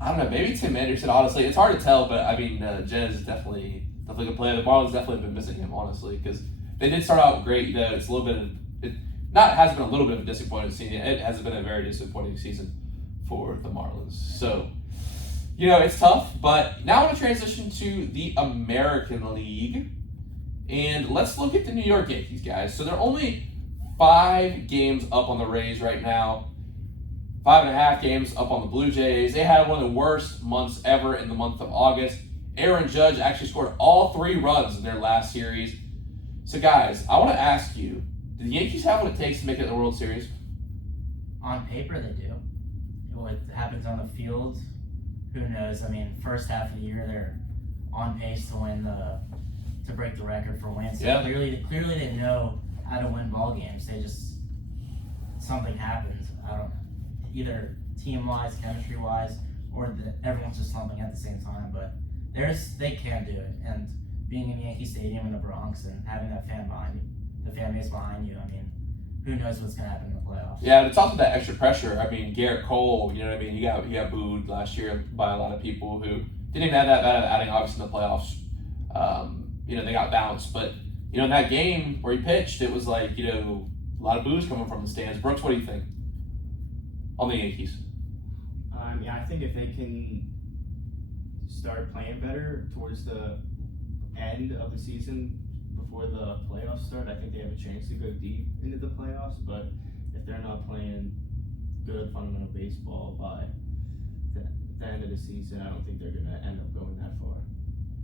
I don't know, maybe Tim Anderson, honestly. It's hard to tell, but I mean, Jez is definitely a player. The Marlins definitely been missing him, honestly, because they did start out great. It's a little bit of, has been a little bit of a disappointing season. It has been a very disappointing season for the Marlins. So, it's tough, but now I want to transition to the American League. And let's look at the New York Yankees, guys. So they're only 5 games up on the Rays right now. 5.5 games up on the Blue Jays. They had one of the worst months ever in the month of August. Aaron Judge actually scored all 3 runs in their last series. So, guys, I want to ask you, do the Yankees have what it takes to make it in the World Series? On paper, they do. What happens on the field, who knows? I mean, first half of the year, they're on pace to break the record for wins. So Yeah. Clearly, they know how to win ball games. They just something happens. I don't know. Either team-wise, chemistry-wise, or everyone's just slumping at the same time. But they can do it. And being in Yankee Stadium in the Bronx and having that the fan base behind you, I mean, who knows what's going to happen in the playoffs? Yeah, but it's also that extra pressure. I mean, Garrett Cole, you know what I mean? He got booed last year by a lot of people who didn't even have that bad of outing, obviously, in the playoffs. They got bounced. But, in that game where he pitched, it was like, a lot of boos coming from the stands. Brooks, what do you think on the Yankees? I think if they can start playing better towards the end of the season before the playoffs start, I think they have a chance to go deep into the playoffs. But if they're not playing good fundamental baseball by the end of the season, I don't think they're going to end up going that far.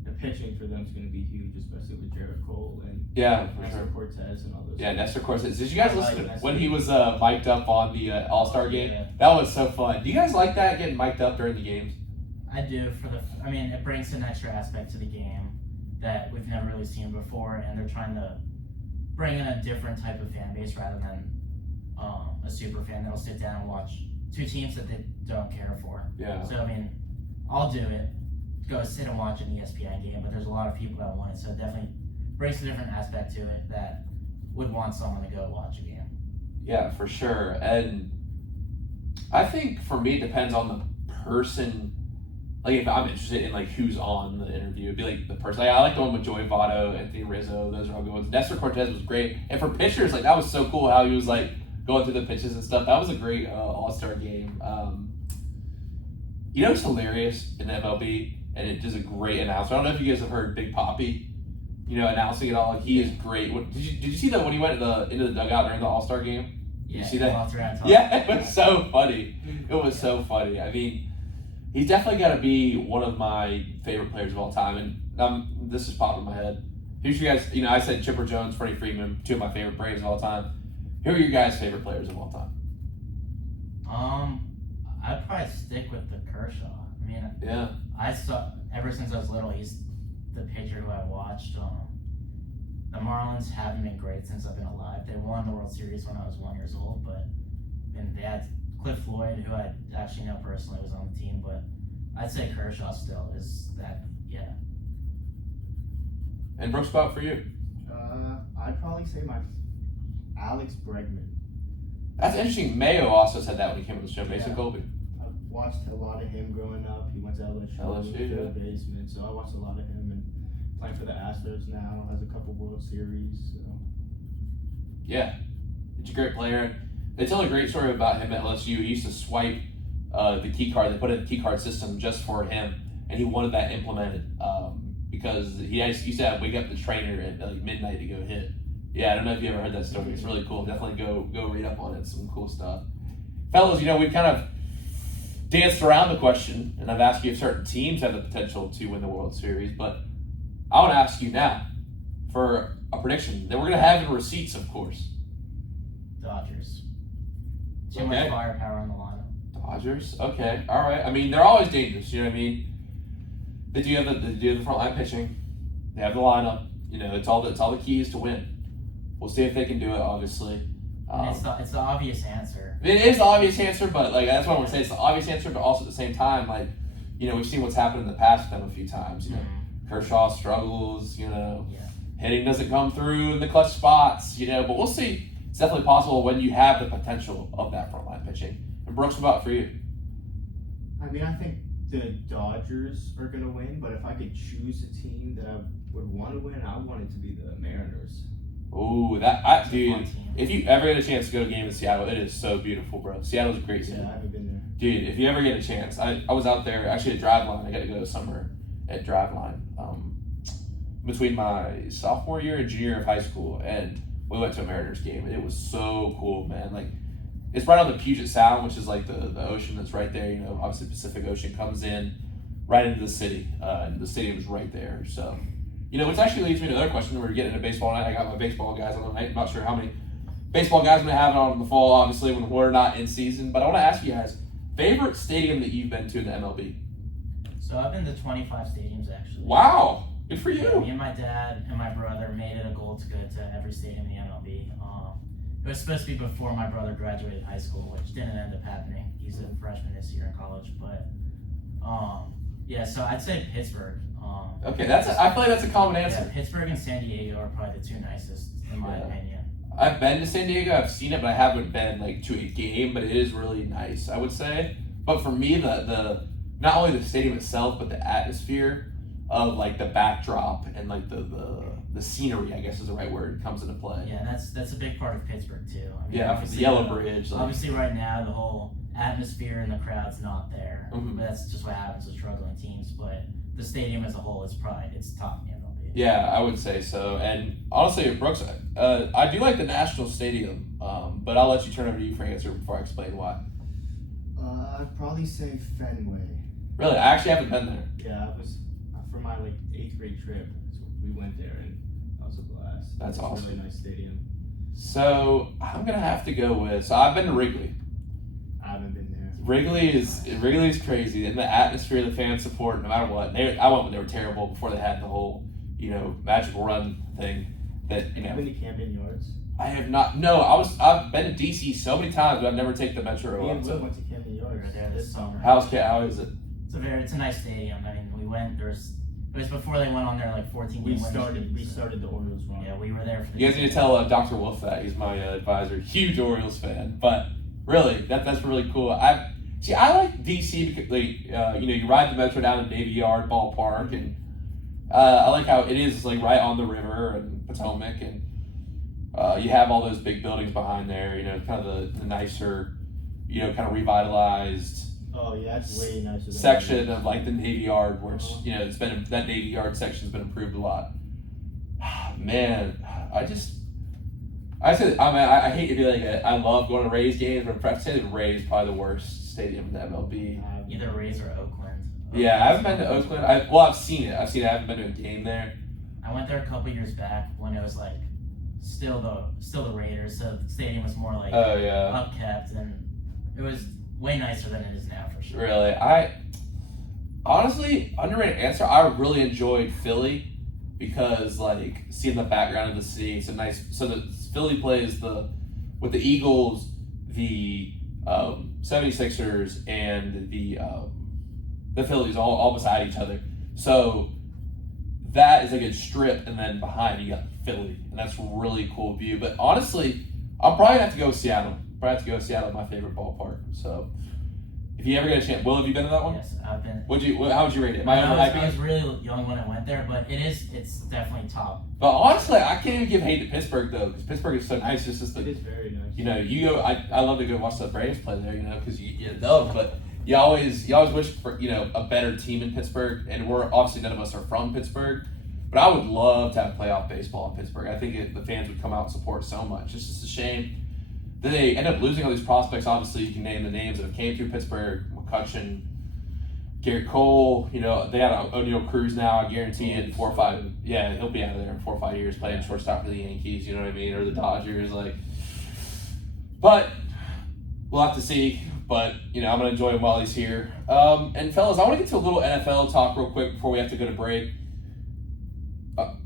And pitching for them is going to be huge, especially with Garrett Cole and Nestor Cortez and all those. Yeah, Nestor Cortez. Did you guys listen to when he was mic'd up on the All-Star game? Yeah. That was so fun. Do you guys like that, getting mic'd up during the games? I do. It brings an extra aspect to the game that we've never really seen before, and they're trying to bring in a different type of fan base rather than a super fan that'll sit down and watch 2 teams that they don't care for. Yeah. So I'll do it. Go sit and watch an ESPN game, but there's a lot of people that want it, so it definitely brings a different aspect to it that would want someone to go watch a game. Yeah, for sure. And I think for me, it depends on the person. Like, if I'm interested in, like, who's on the interview, it'd be, like, the person. Like, I like the one with Joey Votto, Anthony Rizzo. Those are all good ones. Nestor Cortez was great. And for pitchers, like, that was so cool how he was, like, going through the pitches and stuff. That was a great all-star game. You know what's hilarious in the MLB? And it does a great announcer. I don't know if you guys have heard Big Papi, announcing it all. Like, he is great. Did you see that when he went into the dugout during the all-star game? Did you see that? Yeah, it was so funny. It was so funny. I mean, he's definitely got to be one of my favorite players of all time. And this is popping in my head. Who's you guys? I said Chipper Jones, Freddie Freeman, two of my favorite Braves of all time. Who are your guys' favorite players of all time? I'd probably stick with the Kershaw. I mean, yeah. I saw ever since I was little. He's the pitcher who I watched. The Marlins haven't been great since I've been alive. They won the World Series when I was 1 year old, and they had Cliff Floyd, who I actually know personally, was on the team. But I'd say Kershaw still is that. Yeah. And Brooks, spot for you? I'd probably say my Alex Bregman. That's interesting. Mayo also said that when he came on the show. Mason Colby. I watched a lot of him growing up. He went to LSU, third baseman, so I watched a lot of him, and playing for the Astros now, has a couple World Series. So. Yeah, he's a great player. They tell a great story about him at LSU. He used to swipe the key card. They put in the key card system just for him, and he wanted that implemented because he used to wake up the trainer at like midnight to go hit. Yeah, I don't know if you ever heard that story. It's really cool. Definitely go read up on it. Some cool stuff. Fellas, we've kind of danced around the question, and I've asked you if certain teams have the potential to win the World Series, but I want to ask you now for a prediction that we're going to have in receipts, of course. Dodgers. Too much firepower on the lineup. Dodgers? Okay. All right. I mean, they're always dangerous. You know what I mean? They do have the front line pitching. They have the lineup. It's all the keys to win. We'll see if they can do it, obviously. It's the obvious answer. It is the obvious answer, but that's what I want to say. It's the obvious answer, but also at the same time, we've seen what's happened in the past with them a few times. Kershaw struggles, hitting doesn't come through in the clutch spots, but we'll see. It's definitely possible when you have the potential of that front line pitching. And Brooks, what about for you? I mean, I think the Dodgers are going to win, but if I could choose a team that I would want to win, I want it to be the Mariners. Ooh, dude, if you ever get a chance to go to a game in Seattle, it is so beautiful, bro. Seattle's a great city. Yeah, I haven't been there. Dude, if you ever get a chance, I was out there, actually at Driveline. I got to go summer at Driveline between my sophomore year and junior year of high school, and we went to a Mariners game, and it was so cool, man. It's right on the Puget Sound, which is like the ocean that's right there. Obviously Pacific Ocean comes in right into the city, and the stadium's right there, so... which actually leads me to another question. We're getting into baseball tonight. I got my baseball guys on the night. I'm not sure how many baseball guys I'm going to have on in the fall, obviously, when we're not in season. But I want to ask you guys, favorite stadium that you've been to in the MLB? So I've been to 25 stadiums, actually. Wow. Good for you. Yeah, me and my dad and my brother made it a goal to go to every stadium in the MLB. It was supposed to be before my brother graduated high school, which didn't end up happening. He's a freshman this year in college. But, so I'd say Pittsburgh. Okay, I feel like that's a common answer. Yeah, Pittsburgh and San Diego are probably the two nicest, in my opinion. I've been to San Diego. I've seen it, but I haven't been to a game. But it is really nice, I would say. But for me, the not only the stadium itself, but the atmosphere of the backdrop and the scenery, I guess is the right word, comes into play. Yeah, that's a big part of Pittsburgh too. I mean, the Yellow Bridge. Obviously, right now the whole atmosphere and the crowd's not there. Mm-hmm. But that's just what happens with struggling teams. But the stadium as a whole is it's top in the MLB. Yeah, I would say so. And honestly, Brooks, I do like the National Stadium, but I'll let you turn over to you for an answer before I explain why. I'd probably say Fenway. Really? I actually haven't been there. Yeah, it was for my 8th grade trip. We went there and that was a blast. That's awesome. It's a really nice stadium. So I'm gonna have to go with. So I've been to Wrigley. I haven't been there. Wrigley's crazy, and the atmosphere, the fan support, no matter what. I went when they were terrible before they had the whole magical run thing. That Have you been to Camden Yards? I have not. No, I've been to DC so many times, but I've never taken the metro. Me and Will went to Camden Yards there this summer. How is it? It's a nice stadium. I mean, we went. There's It was before they went on their 14 We game winning started streak, so- the Orioles run. Yeah, we were there for the You guys need to tell Dr. Wolf that. He's my advisor. Huge Orioles fan. But really, that's really cool. I like DC because you ride the Metro down to Navy Yard Ballpark, and I like how it is right on the river and Potomac, and you have all those big buildings behind there. Kind of the nicer, kind of revitalized. Oh yeah, that's way nicer. Section of the Navy Yard, where it's been that Navy Yard section's been improved a lot. Man, I hate to be I love going to Rays games, but I'd say the Rays is probably the worst stadium in the MLB. Either Rays or Oakland. Yeah, I haven't been to Oakland. I've seen it. I haven't been to a game there. I went there a couple years back when it was still the Raiders, so the stadium was more upkept, and it was way nicer than it is now for sure. Really, honestly, underrated answer. I really enjoyed Philly because seeing the background of the city. It's a nice. So the Philly plays with the Eagles, the 76ers, and the Phillies all beside each other. So that is a good strip, and then behind you got Philly, and that's a really cool view. But honestly, I'll probably have to go with Seattle. My favorite ballpark. So if you ever get a chance, Will, have you been to that one? Yes, I've been. How would you rate it? I was really young when I went there, but it's definitely top. But honestly, I can't even give hate to Pittsburgh though, because Pittsburgh is so nice. It's just it is very nice. You go. I love to go watch the Braves play there. Because you get dub, but you always wish for a better team in Pittsburgh, and we're obviously none of us are from Pittsburgh. But I would love to have playoff baseball in Pittsburgh. I think the fans would come out and support so much. It's just a shame. They end up losing all these prospects. Obviously, you can name the names that have came through Pittsburgh: McCutchen, Garrett Cole. They got O'Neal Cruz now. I guarantee in 4 or 5. Yeah, he'll be out of there in 4 or 5 years playing shortstop for the Yankees. You know what I mean, or the Dodgers. But we'll have to see. But I'm gonna enjoy him while he's here. And fellas, I want to get to a little NFL talk real quick before we have to go to break.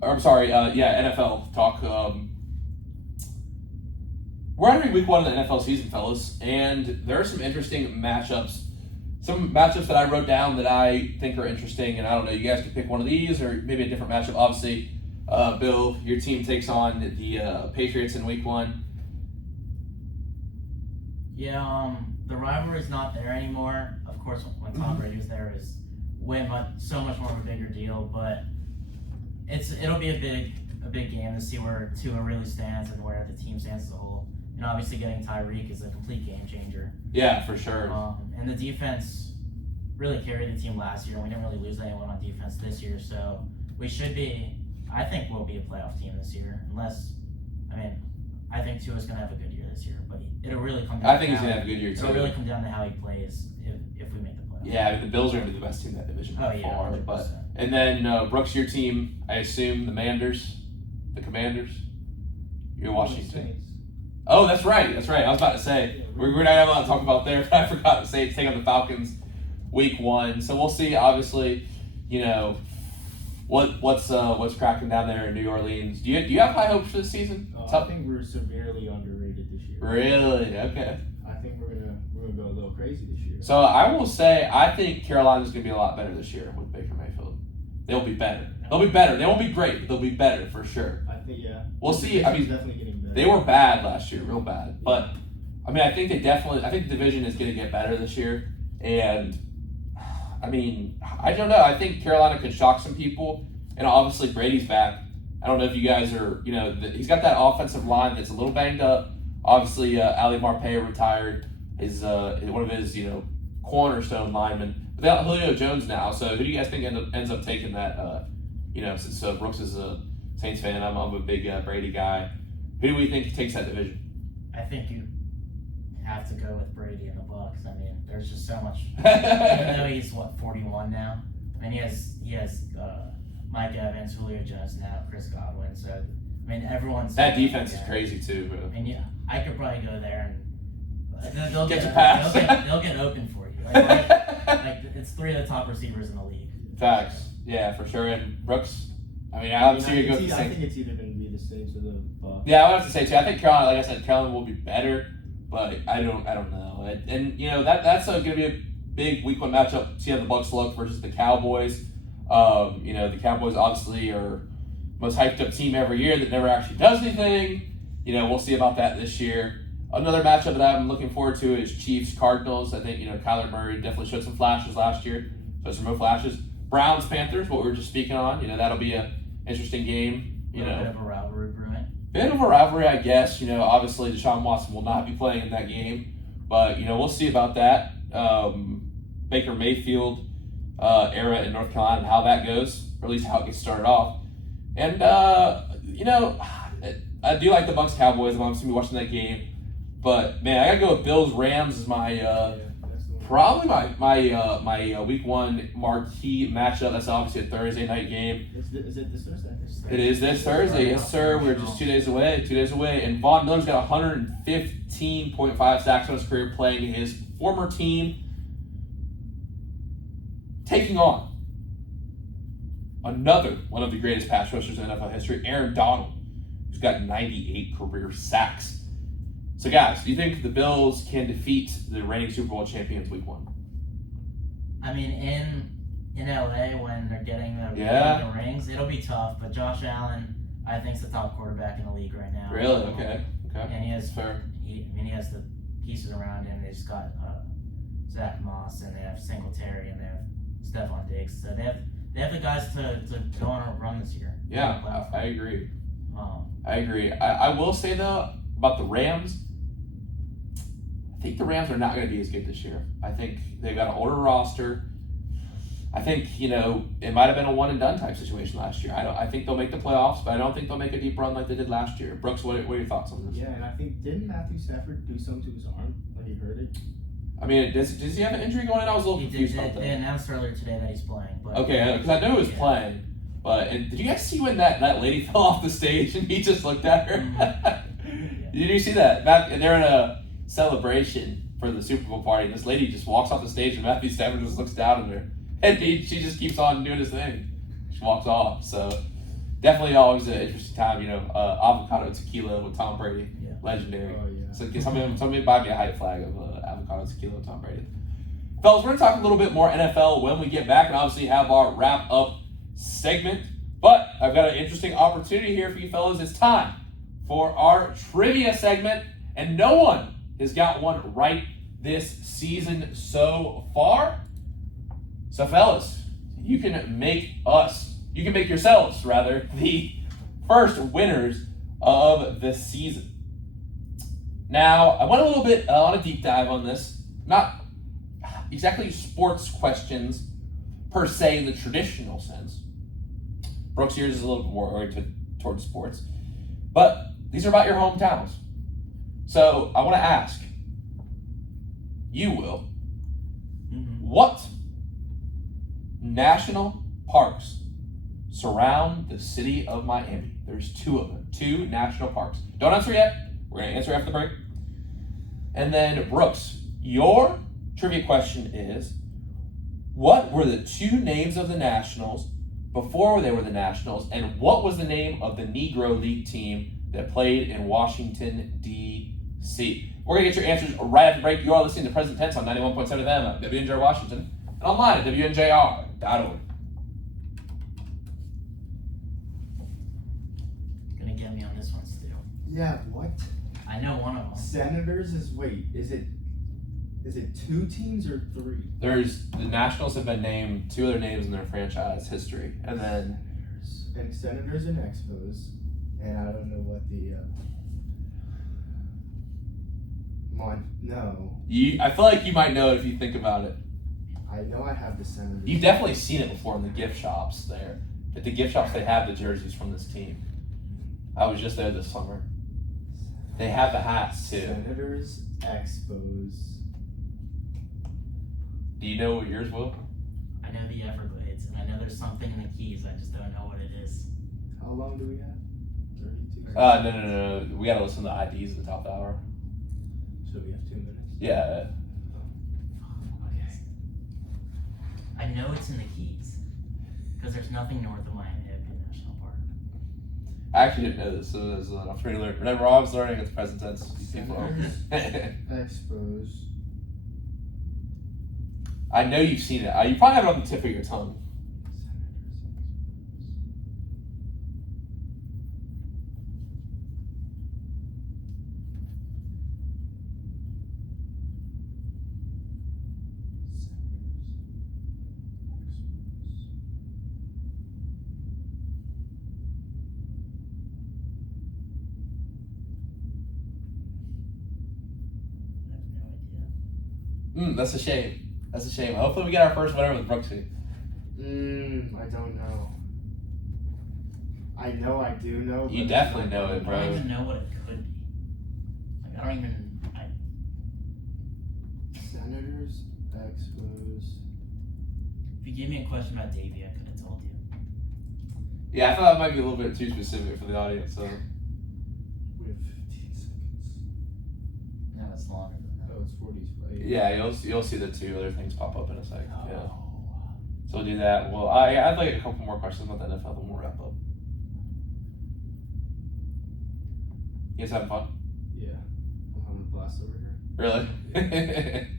NFL talk. We're entering week 1 of the NFL season, fellas, and there are some interesting matchups. Some matchups that I wrote down that I think are interesting, and I don't know, you guys could pick one of these or maybe a different matchup. Obviously, Bill, your team takes on the Patriots in week 1. Yeah, the rivalry's not there anymore. Of course, when Tom Brady was there, it was so much more of a bigger deal, but it'll be a big game to see where Tua really stands and where the team stands as a whole. And obviously getting Tyreek is a complete game changer. Yeah, for sure. And the defense really carried the team last year. We didn't really lose anyone on defense this year, so I think we'll be a playoff team this year. I think Tua's going to have a good year this year, but it'll really come down I think he's going to have a good year, too. It'll really come down to how he plays if we make the playoffs. Yeah, the Bills are going to be the best team in that division by far. 100%. And then, Brooks, your team, I assume the Commanders. You're Washington. Oh, that's right. I was about to say we're not allowed to talk about there, but I forgot to say it's taking on the Falcons week 1. So we'll see. Obviously, what's cracking down there in New Orleans. Do you have high hopes for this season? I think we're severely underrated this year. Really? Okay. I think we're gonna go a little crazy this year. So I will say I think Carolina's gonna be a lot better this year with Baker Mayfield. They'll be better. They'll be better. They won't be great, but they'll be better for sure. I think We'll see. Definitely getting better. They were bad last year, real bad. But I think the division is gonna get better this year. And I don't know. I think Carolina could shock some people. And obviously Brady's back. I don't know if you guys are, he's got that offensive line that's a little banged up. Obviously, Ali Marpet retired. Is one of his, cornerstone linemen. But they got Julio Jones now. So who do you guys think ends up taking that? Since Brooks is a Saints fan, I'm a big Brady guy. Who do we think takes that division? I think you have to go with Brady and the Bucs. There's just so much. Even though he's 41 now. He has Mike Evans, Julio Jones now, Chris Godwin. So everyone's that defense is crazy too, bro. And I could probably go there and they'll get your pass. They'll get open for you. It's 3 of the top receivers in the league. Facts. Yeah, for sure. And Brooks. I think it's either going to be the Saints or the Bucs. Yeah, I would have to say too. I think Carolina, like I said, Carolina will be better, but I don't know. And that's going to be a big week 1 matchup. See how the Bucs look versus the Cowboys. The Cowboys obviously are most hyped up team every year that never actually does anything. We'll see about that this year. Another matchup that I'm looking forward to is Chiefs-Cardinals. I think, Kyler Murray definitely showed some flashes last year. Showed some real flashes. Browns-Panthers, what we were just speaking on. That'll be an interesting game. A bit of a rivalry brewing. Bit of a rivalry, I guess. Obviously Deshaun Watson will not be playing in that game. But, we'll see about that. Baker Mayfield era in North Carolina and how that goes, or at least how it gets started off. And, I do like the Bucs Cowboys. I'm obviously watching that game. But, man, I got to go with Bills Rams as my probably my week one marquee matchup. That's obviously a Thursday night game. Is it this Thursday? It is this Thursday, yes, sir. We're just 2 days away. And Von Miller's got 115.5 sacks on his career playing his former team, taking on another one of the greatest pass rushers in NFL history, Aaron Donald, who's got 98 career sacks. So, guys, do you think the Bills can defeat the reigning Super Bowl champions week one? I mean, in LA, when they're getting the rings, it'll be tough. But Josh Allen, I think, is the top quarterback in the league right now. Really? Okay. And he has fair. He has the pieces around him. They've got Zach Moss, and they have Singletary, and they have Stephon Diggs. So they have the guys to go on a run this year. Yeah, I agree. I will say, though, about the Rams, I think the Rams are not going to be as good this year. I think they've got an older roster. I think, it might have been a one-and-done type situation last year. I think they'll make the playoffs, but I don't think they'll make a deep run like they did last year. Brooks, what are your thoughts on this? Yeah, and I think, didn't Matthew Stafford do something to his arm when he hurt it? I mean, does he have an injury going on? I was a little confused about that. They announced earlier today that he's playing. But okay, because I know he was playing. But did you guys see when that lady fell off the stage and he just looked at her? Mm-hmm. Did you see that? They're in a celebration for the Super Bowl party, and this lady just walks off the stage, and Matthew Stafford just looks down at her. And she just keeps on doing his thing. She walks off. So definitely always an interesting time. Avocado tequila with Tom Brady, legendary. Oh yeah. So somebody buy me a hype flag of avocado tequila with Tom Brady. Fellas, we're gonna talk a little bit more NFL when we get back, and obviously have our wrap up segment. But I've got an interesting opportunity here for you fellas. It's time for our trivia segment, and no one has got one right this season so far. So, fellas, you can make yourselves, the first winners of the season. Now, I went a little bit on a deep dive on this. Not exactly sports questions per se in the traditional sense. Brooks' yours is a little bit more oriented towards sports. But these are about your hometowns. So, I want to ask, you will, what national parks surround the city of Miami? There's two of them. 2 national parks. Don't answer yet. We're going to answer after the break. And then, Brooks, your trivia question is, what were the 2 names of the Nationals before they were the Nationals, and what was the name of the Negro League team that played in Washington, D.C.? We're going to get your answers right after the break. You are listening to Present Tense on 91.7 FM at WNJR Washington and online at WNJR.org. Gonna get me on this one, Stu. Yeah, what? I know one of them. Senators is it 2 teams or 3? The Nationals have been named 2 other names in their franchise history, and then Senators and Expos, and I don't know what the I feel like you might know it if you think about it. I know I have the Senators. You've definitely seen it before in the gift shops there. At the gift shops, they have the jerseys from this team. I was just there this summer. They have the hats too. Senators, Expos. Do you know what yours will? I know the Everglades, and I know there's something in the Keys. I just don't know what it is. How long do we have? 32. No. We gotta listen to the IDs at the top of the hour. So we have 2 minutes? Yeah. I know it's in the Keys, because there's nothing north of Miami National Park. I actually didn't know this, so this is enough for me to learn. Whenever I was learning, it's present tense. Expos. I know you've seen it. You probably have it on the tip of your tongue. That's a shame. That's a shame. Hopefully we get our first winner with Brooks here. I don't know. I know I do know. You but definitely know it, I bro. don't even know what it could be. Like, I don't even. Senators, Expos. If you gave me a question about Davey, I could have told you. Yeah, I thought that might be a little bit too specific for the audience. So. We have 15 seconds. No, it's longer than that. Oh, it's 45. Yeah, you'll see the two other things pop up in a second. Yeah. So we'll do that. Well, I'd like a couple more questions about the NFL, then we'll wrap up. You guys having fun? Yeah. I'm having a blast over here. Really?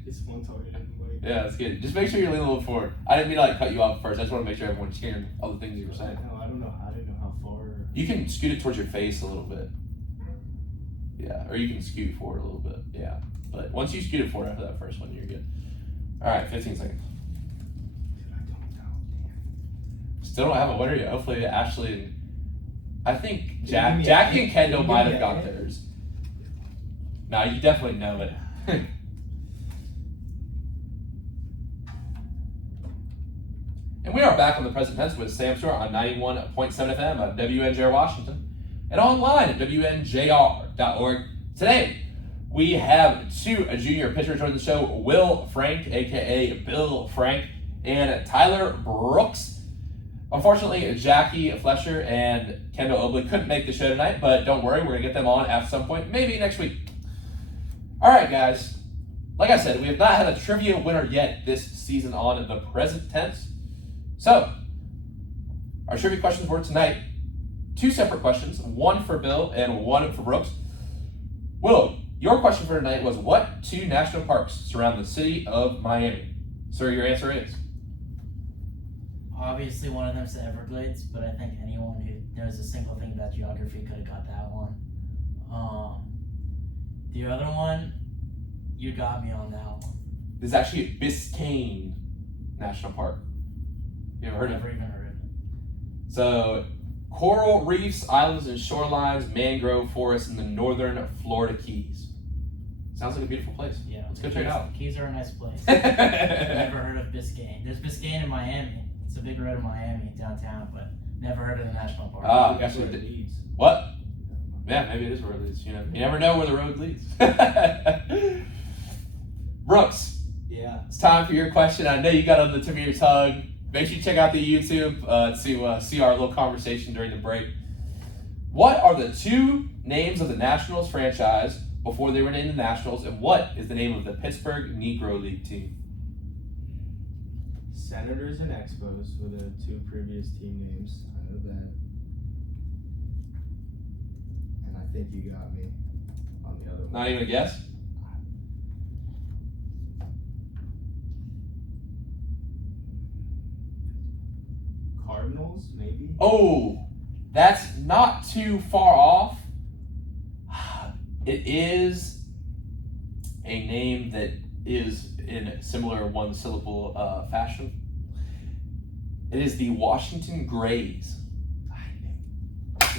It's fun talking to everybody. Yeah, that's good. Just make sure you're leaning a little forward. I didn't mean to cut you off first. I just want to make sure everyone's hearing all the things you were saying. No, I don't know. I didn't know how far. You can scoot it towards your face a little bit. Yeah, or you can scoot forward a little bit. Yeah. But once you scoot it forward after that first one, you're good. All right, 15 seconds. Dude, I don't know. Damn. Still don't have a winner yet. Hopefully, Ashley and I think Give me a Jackie hint. and Kendall Give might me have a got hint. theirs. Now you definitely know it. And we are back on the present tense with Sam Stewart on 91.7 FM at WNJR Washington and online at WNJR.org. Today, we have two junior pitchers joining the show, Will Frank, a.k.a. Bill Frank, and Tyler Brooks. Unfortunately, Jackie Flesher and Kendall Obley couldn't make the show tonight, but don't worry, we're going to get them on at some point, maybe next week. All right, guys. Like I said, we have not had a trivia winner yet this season on the present tense. So, our trivia questions were tonight. Two separate questions, one for Bill and one for Brooks. Will, your question for tonight was, what two national parks surround the city of Miami? Sir, your answer is? Obviously, one of them's the Everglades, but I think anyone who knows a single thing about geography could have got that one. The other one, you got me on that one. This is actually Biscayne National Park. You ever heard of it? Never even heard of it. So, coral reefs, islands, and shorelines, mangrove forests in the northern Florida Keys. Sounds like a beautiful place. Yeah, Let's go check it out. The Keys are a nice place. Never heard of Biscayne. There's Biscayne in Miami. It's a big road in Miami downtown, but never heard of the national park. Ah, That's actually, where it leads. what? Yeah, maybe it is where it leads. You never know where the road leads. Brooks, Yeah. it's time for your question. I know you got it on the tip of your tongue. Make sure you check out the YouTube to see our little conversation during the break. What are the two names of the Nationals franchise before they were named the Nationals, and what is the name of the Pittsburgh Negro League team? Senators and Expos were the two previous team names. I know that. And I think you got me on the other one. Not even a guess? Cardinals, maybe? Oh, that's not too far off. It is a name that is in a similar one-syllable fashion. It is the Washington Grays.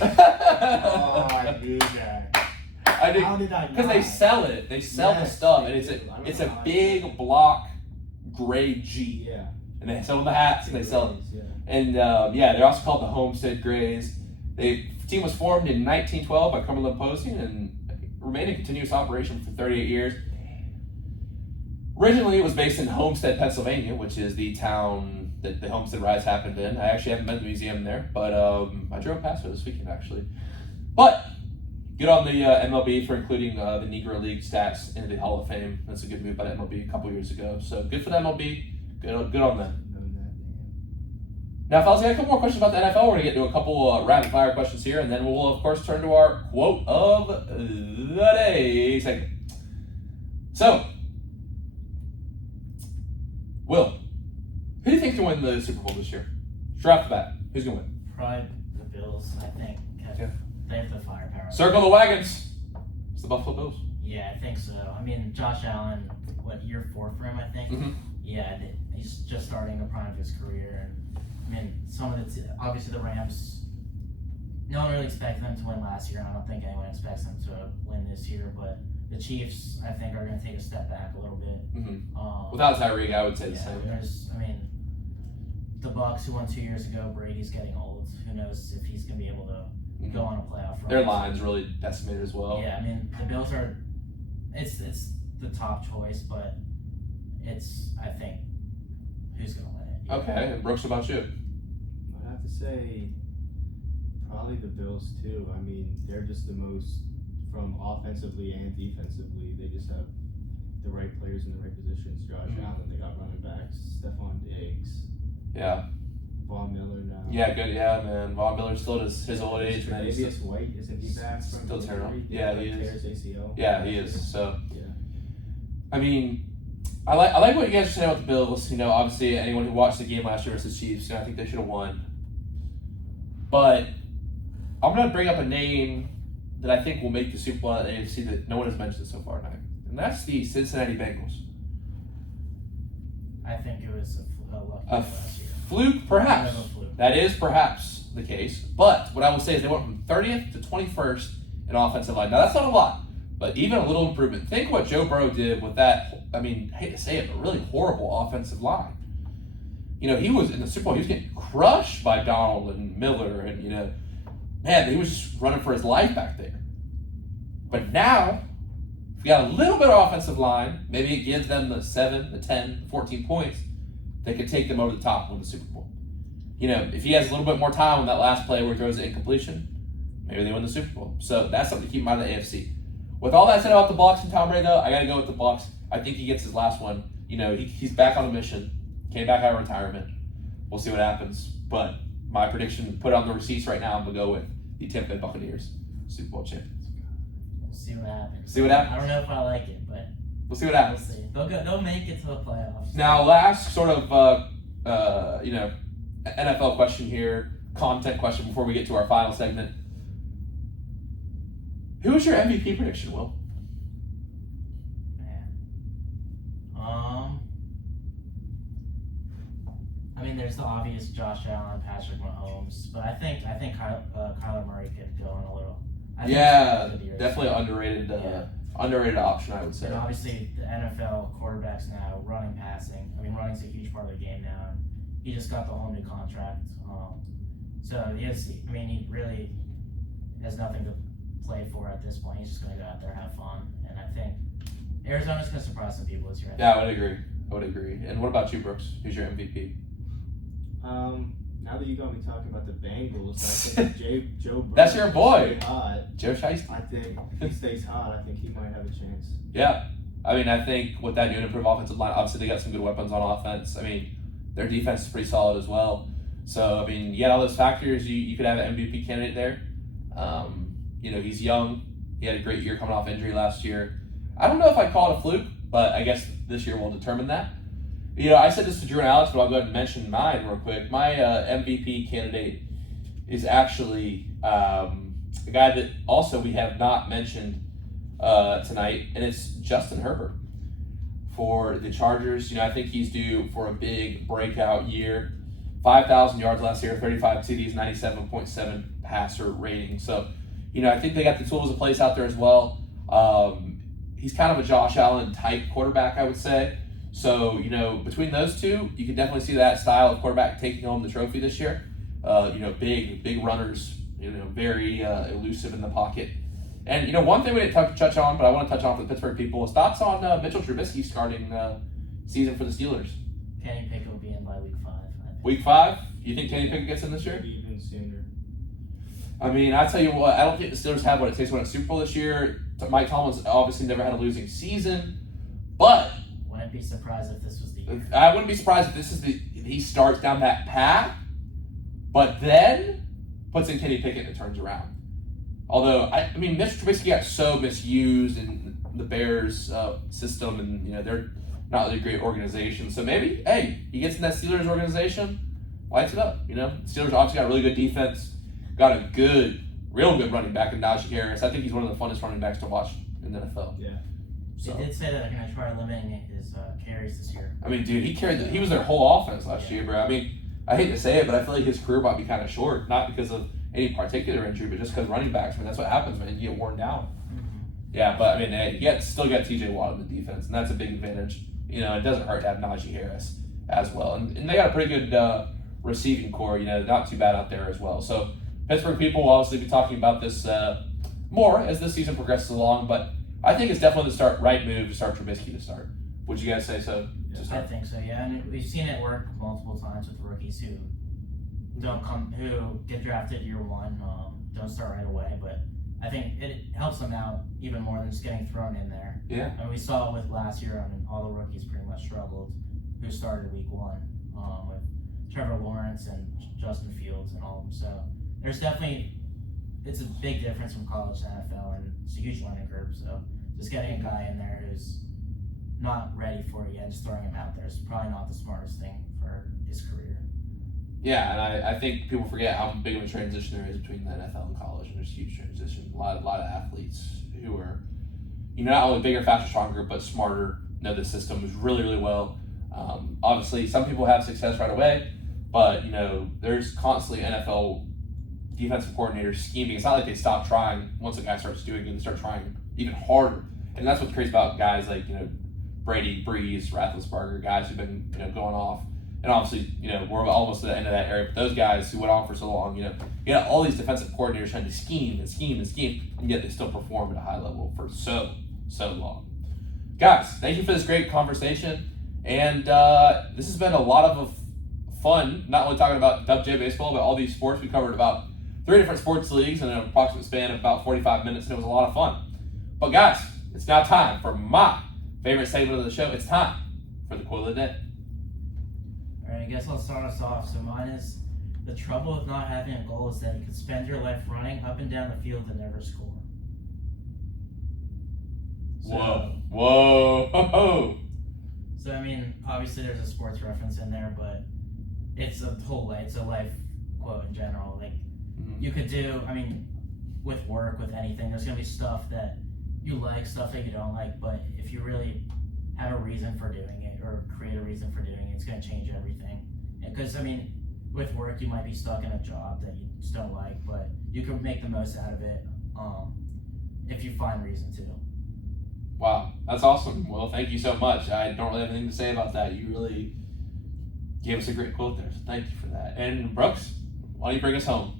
Oh, I knew that. I did, How did I because not? they sell it. They sell the Yes, stuff, they and do. I don't it's know a how I big block gray G, Yeah. and they sell them the hats, and they sell it. Yeah. And they're also called the Homestead Grays. The team was formed in 1912 by Cumberland Posting and remained in continuous operation for 38 years. Originally, it was based in Homestead, Pennsylvania, which is the town that the Homestead Rise happened in. I actually haven't been to the museum there, but I drove past it this weekend, actually. But good on the MLB for including the Negro League stats into the Hall of Fame. That's a good move by the MLB a couple years ago. So good for the MLB. Good on them. Now, fellas, I got a couple more questions about the NFL. We're going to get to a couple rapid-fire questions here, and then we'll, of course, turn to our quote of the day segment. So, Will, who do you think can win the Super Bowl this year? Straight off the bat, who's going to win? Probably the Bills, I think. They have the firepower. Circle the wagons. It's the Buffalo Bills. Yeah, I think so. I mean, Josh Allen, year 4 for him, I think? Mm-hmm. Yeah, he's just starting the prime of his career. And I mean, obviously the Rams, no one really expected them to win last year. I don't think anyone expects them to win this year, but The Chiefs, I think, are going to take a step back a little bit. Mm-hmm. Without Tyreek, I would say the same. The Bucs, who won 2 years ago, Brady's getting old. Who knows if he's going to be able to go on a playoff run. Their line's really decimated as well. Yeah, the Bills are, it's the top choice, but it's, I think, who's going to win it. Okay, and Brooks, what about you? I'd have to say probably the Bills too. They're just the most, from offensively and defensively, they just have the right players in the right positions. Josh Allen, they got running backs, Stephon Diggs. Yeah. Von Miller now. Yeah, good. Yeah, man. Von Miller still at his old age. Tre'Davious White, isn't he back from still terrible? injury? Yeah, he is. Tears ACL. Yeah, he is. So, yeah. I like what you guys are saying about the Bills. Obviously, anyone who watched the game last year versus Chiefs, I think they should have won. But I'm going to bring up a name that I think will make the Super Bowl at the AFC that no one has mentioned so far tonight, and that's the Cincinnati Bengals. I think it was a lucky last year. Fluke, perhaps. Fluke. That is perhaps the case. But what I will say is they went from 30th to 21st in offensive line. Now, that's not a lot, but even a little improvement. Think what Joe Burrow did with that, I hate to say it, but really horrible offensive line. He was in the Super Bowl, he was getting crushed by Donald and Miller, and, man, he was just running for his life back there. But now, if we got a little bit of offensive line, maybe it gives them the 7, the 10, 14 points, they could take them over the top and win the Super Bowl. If he has a little bit more time on that last play where he throws it incompletion, maybe they win the Super Bowl. So that's something to keep in mind in the AFC. With all that said about the Bucs and Tom Brady, though, I got to go with the Bucs. I think he gets his last one. He's back on a mission, came back out of retirement. We'll see what happens. But my prediction, put it on the receipts right now, I'm going to go with the Tampa Bay Buccaneers, Super Bowl champions. We'll see what happens. See what happens? I don't know if I like it, but we'll see what happens. We'll see. They'll make it to the playoffs. Now, last sort of, NFL question here, content question before we get to our final segment. Who is your MVP prediction, Will? Man. There's the obvious Josh Allen, Patrick Mahomes, but I think Kyler Murray could go in a little. Definitely underrated option, I would say. And obviously, the NFL quarterbacks now running, passing. Running's a huge part of the game now. He just got the whole new contract, so he really has nothing to play for at this point. He's just going to go out there, have fun, and I think Arizona's going to surprise some people this year. Yeah, I would agree. And what about you, Brooks? Who's your MVP? Now that you got me talking about the Bengals, I think Joe Burrow. That's your boy. Hot. Joe Shiesty. I think if he stays hot, I think he might have a chance. Yeah. I think with that new and improved offensive line, obviously they got some good weapons on offense. Their defense is pretty solid as well. So, you got all those factors. You could have an MVP candidate there. He's young. He had a great year coming off injury last year. I don't know if I'd call it a fluke, but I guess this year will determine that. I said this to Drew and Alex, but I'll go ahead and mention mine real quick. My MVP candidate is actually a guy that also we have not mentioned tonight, and it's Justin Herbert for the Chargers. I think he's due for a big breakout year. 5,000 yards last year, 35 TDs, 97.7 passer rating. So, I think they got the tools in place out there as well. He's kind of a Josh Allen type quarterback, I would say. So, between those two, you can definitely see that style of quarterback taking home the trophy this year. Big runners, very elusive in the pocket. And, one thing we didn't touch on, but I want to touch on for the Pittsburgh people, is thoughts on Mitchell Trubisky starting season for the Steelers. Kenny Pickett will be in by week 5. Week 5? You think Kenny Pickett gets in this year? Maybe even sooner. I tell you what, I don't think the Steelers have what it takes to win a Super Bowl this year. Mike Tomlin's obviously never had a losing season, but wouldn't be surprised if this was the year. I wouldn't be surprised if he starts down that path, but then puts in Kenny Pickett and it turns around. Although, Mitch Trubisky got so misused in the Bears system, and they're not really a great organization. So maybe, he gets in that Steelers organization, lights it up. Steelers obviously got a really good defense, got a real good running back in Najee Harris. I think he's one of the funnest running backs to watch in the NFL. Yeah. So. They did say that they're going to try limiting his carries this year. Dude, he was their whole offense last year, bro. I hate to say it, but I feel like his career might be kind of short, not because of any particular injury, but just because running backs, that's what happens, man. You get worn down. Yeah, but I mean, still got TJ Watt in the defense, and that's a big advantage. You know, it doesn't hurt to have Najee Harris as well, and they got a pretty good receiving core. You know, not too bad out there as well. So Pittsburgh people will obviously be talking about this more as this season progresses along, but I think it's definitely the right move to start Trubisky to start. Would you guys say so? I think so, yeah. And we've seen it work multiple times with rookies who get drafted year one, don't start right away. But I think it helps them out even more than just getting thrown in there. Yeah. And we saw it with last year. I mean, all the rookies pretty much struggled who started week one with Trevor Lawrence and Justin Fields and all of them. So there's definitely, it's a big difference from college to NFL, and it's a huge learning curve. So just getting a guy in there who's not ready for it yet, just throwing him out there is probably not the smartest thing for his career. Yeah, and I think people forget how big of a transition there is between the NFL and college, and there's a huge transition. A lot of athletes who are, you know, not only bigger, faster, stronger, but smarter, know the system really, really well. Obviously, some people have success right away, but, you know, there's constantly NFL defensive coordinators scheming. It's not like they stop trying once a guy starts doing it. They start trying even harder. And that's what's crazy about guys like, you know, Brady, Breeze, Roethlisberger, guys who've been, you know, going off. And obviously, you know, we're almost at the end of that era. But those guys who went on for so long, you know, all these defensive coordinators trying to scheme, and yet they still perform at a high level for so long. Guys, thank you for this great conversation. And this has been a lot of fun, not only talking about WJ baseball, but all these sports. We covered about 3 different sports leagues in an approximate span of about 45 minutes, and it was a lot of fun. But guys, it's now time for my favorite segment of the show. It's time for the Coil of the Day. All right, I guess I'll start us off. So mine is, the trouble with not having a goal is that you could spend your life running up and down the field and never score. So, Whoa. So, I mean, obviously there's a sports reference in there, but it's a life quote in general. Like, you could do, I mean, with work, with anything, there's going to be stuff that you like, stuff that you don't like, but if you really have a reason for doing it or create a reason for doing it, it's going to change everything. Because, I mean, with work, you might be stuck in a job that you just don't like, but you can make the most out of it if you find reason to. Wow, that's awesome. Well, thank you so much. I don't really have anything to say about that. You really gave us a great quote there, so thank you for that. And Brooks, why don't you bring us home?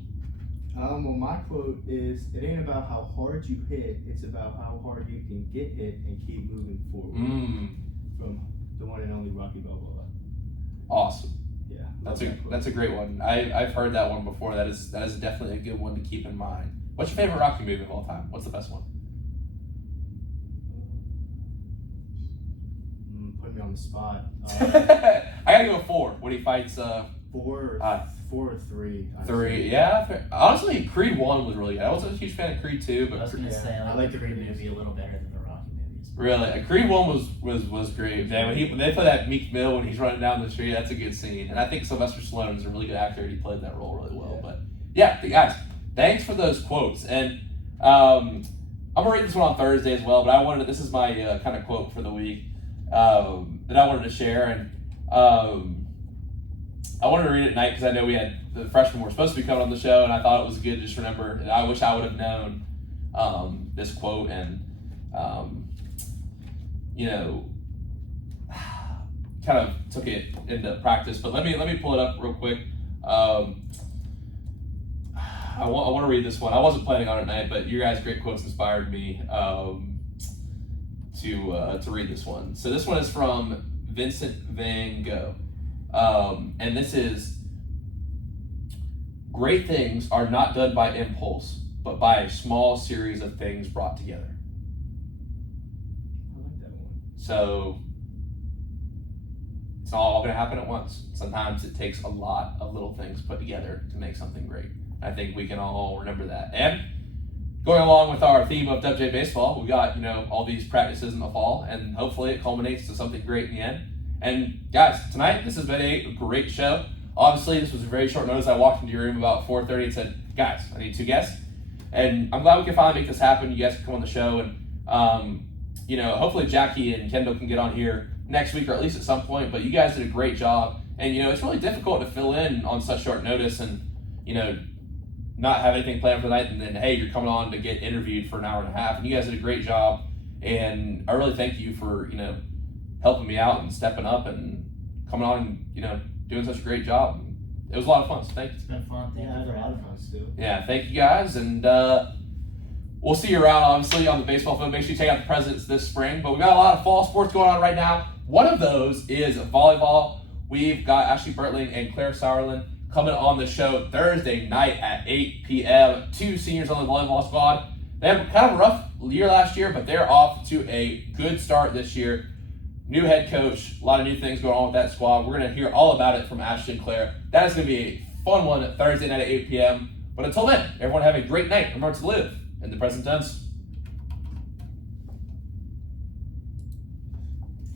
Well, my quote is, it ain't about how hard you hit, it's about how hard you can get hit and keep moving forward. From the one and only Rocky Balboa. Awesome. Yeah. That's a great one. I've heard that one before. That is definitely a good one to keep in mind. What's your favorite Rocky movie of all time? What's the best one? Put me on the spot. I gotta go 4 when he fights. 4 or 3. 3, yeah. Honestly, Creed 1 was really good. I wasn't a huge fan of Creed 2, but I was going to say, I like the Creed movie a little better than the Rocky movies. Really, Creed 1 was great. Man, when they play that Meek Mill when he's running down the street, that's a good scene. And I think Sylvester Stallone is a really good actor, and he played that role really well. But yeah, guys, thanks for those quotes. And I'm gonna read this one on Thursday as well. But this is my kind of quote for the week that I wanted to share, and I wanted to read it tonight because I know we had the freshmen were supposed to be coming on the show, and I thought it was good to just remember. And I wish I would have known this quote and kind of took it into practice. But let me pull it up real quick. I want to read this one. I wasn't planning on it tonight, but your guys' great quotes inspired me to read this one. So this one is from Vincent Van Gogh. And this is, great things are not done by impulse, but by a small series of things brought together. I like that one. So it's not all going to happen at once. Sometimes it takes a lot of little things put together to make something great. I think we can all remember that. And going along with our theme of WJ baseball, we got, all these practices in the fall, and hopefully it culminates to something great in the end. And guys, tonight, this has been a great show. Obviously, this was a very short notice. I walked into your room about 4:30 and said, guys, I need 2 guests. And I'm glad we can finally make this happen. You guys can come on the show, and hopefully Jackie and Kendall can get on here next week or at least at some point. But you guys did a great job. And, it's really difficult to fill in on such short notice and, not have anything planned for the night, and then, hey, you're coming on to get interviewed for an hour and a half. And you guys did a great job. And I really thank you for, helping me out and stepping up and coming on and, doing such a great job. It was a lot of fun, so thank you. It's been fun. Thank Yeah, I you had for a lot of having fun us. too. Yeah, thank you guys, and we'll see you around, obviously, on the baseball field. Make sure you check out the Presidents this spring. But we've got a lot of fall sports going on right now. One of those is volleyball. We've got Ashley Bertling and Claire Sauerland coming on the show Thursday night at 8 p.m. 2 seniors on the volleyball squad. They had kind of a rough year last year, but they're off to a good start this year. New head coach, a lot of new things going on with that squad. We're going to hear all about it from Ashley and Claire. That is going to be a fun one Thursday night at 8 p.m. But until then, everyone have a great night. Remember to live in the present tense.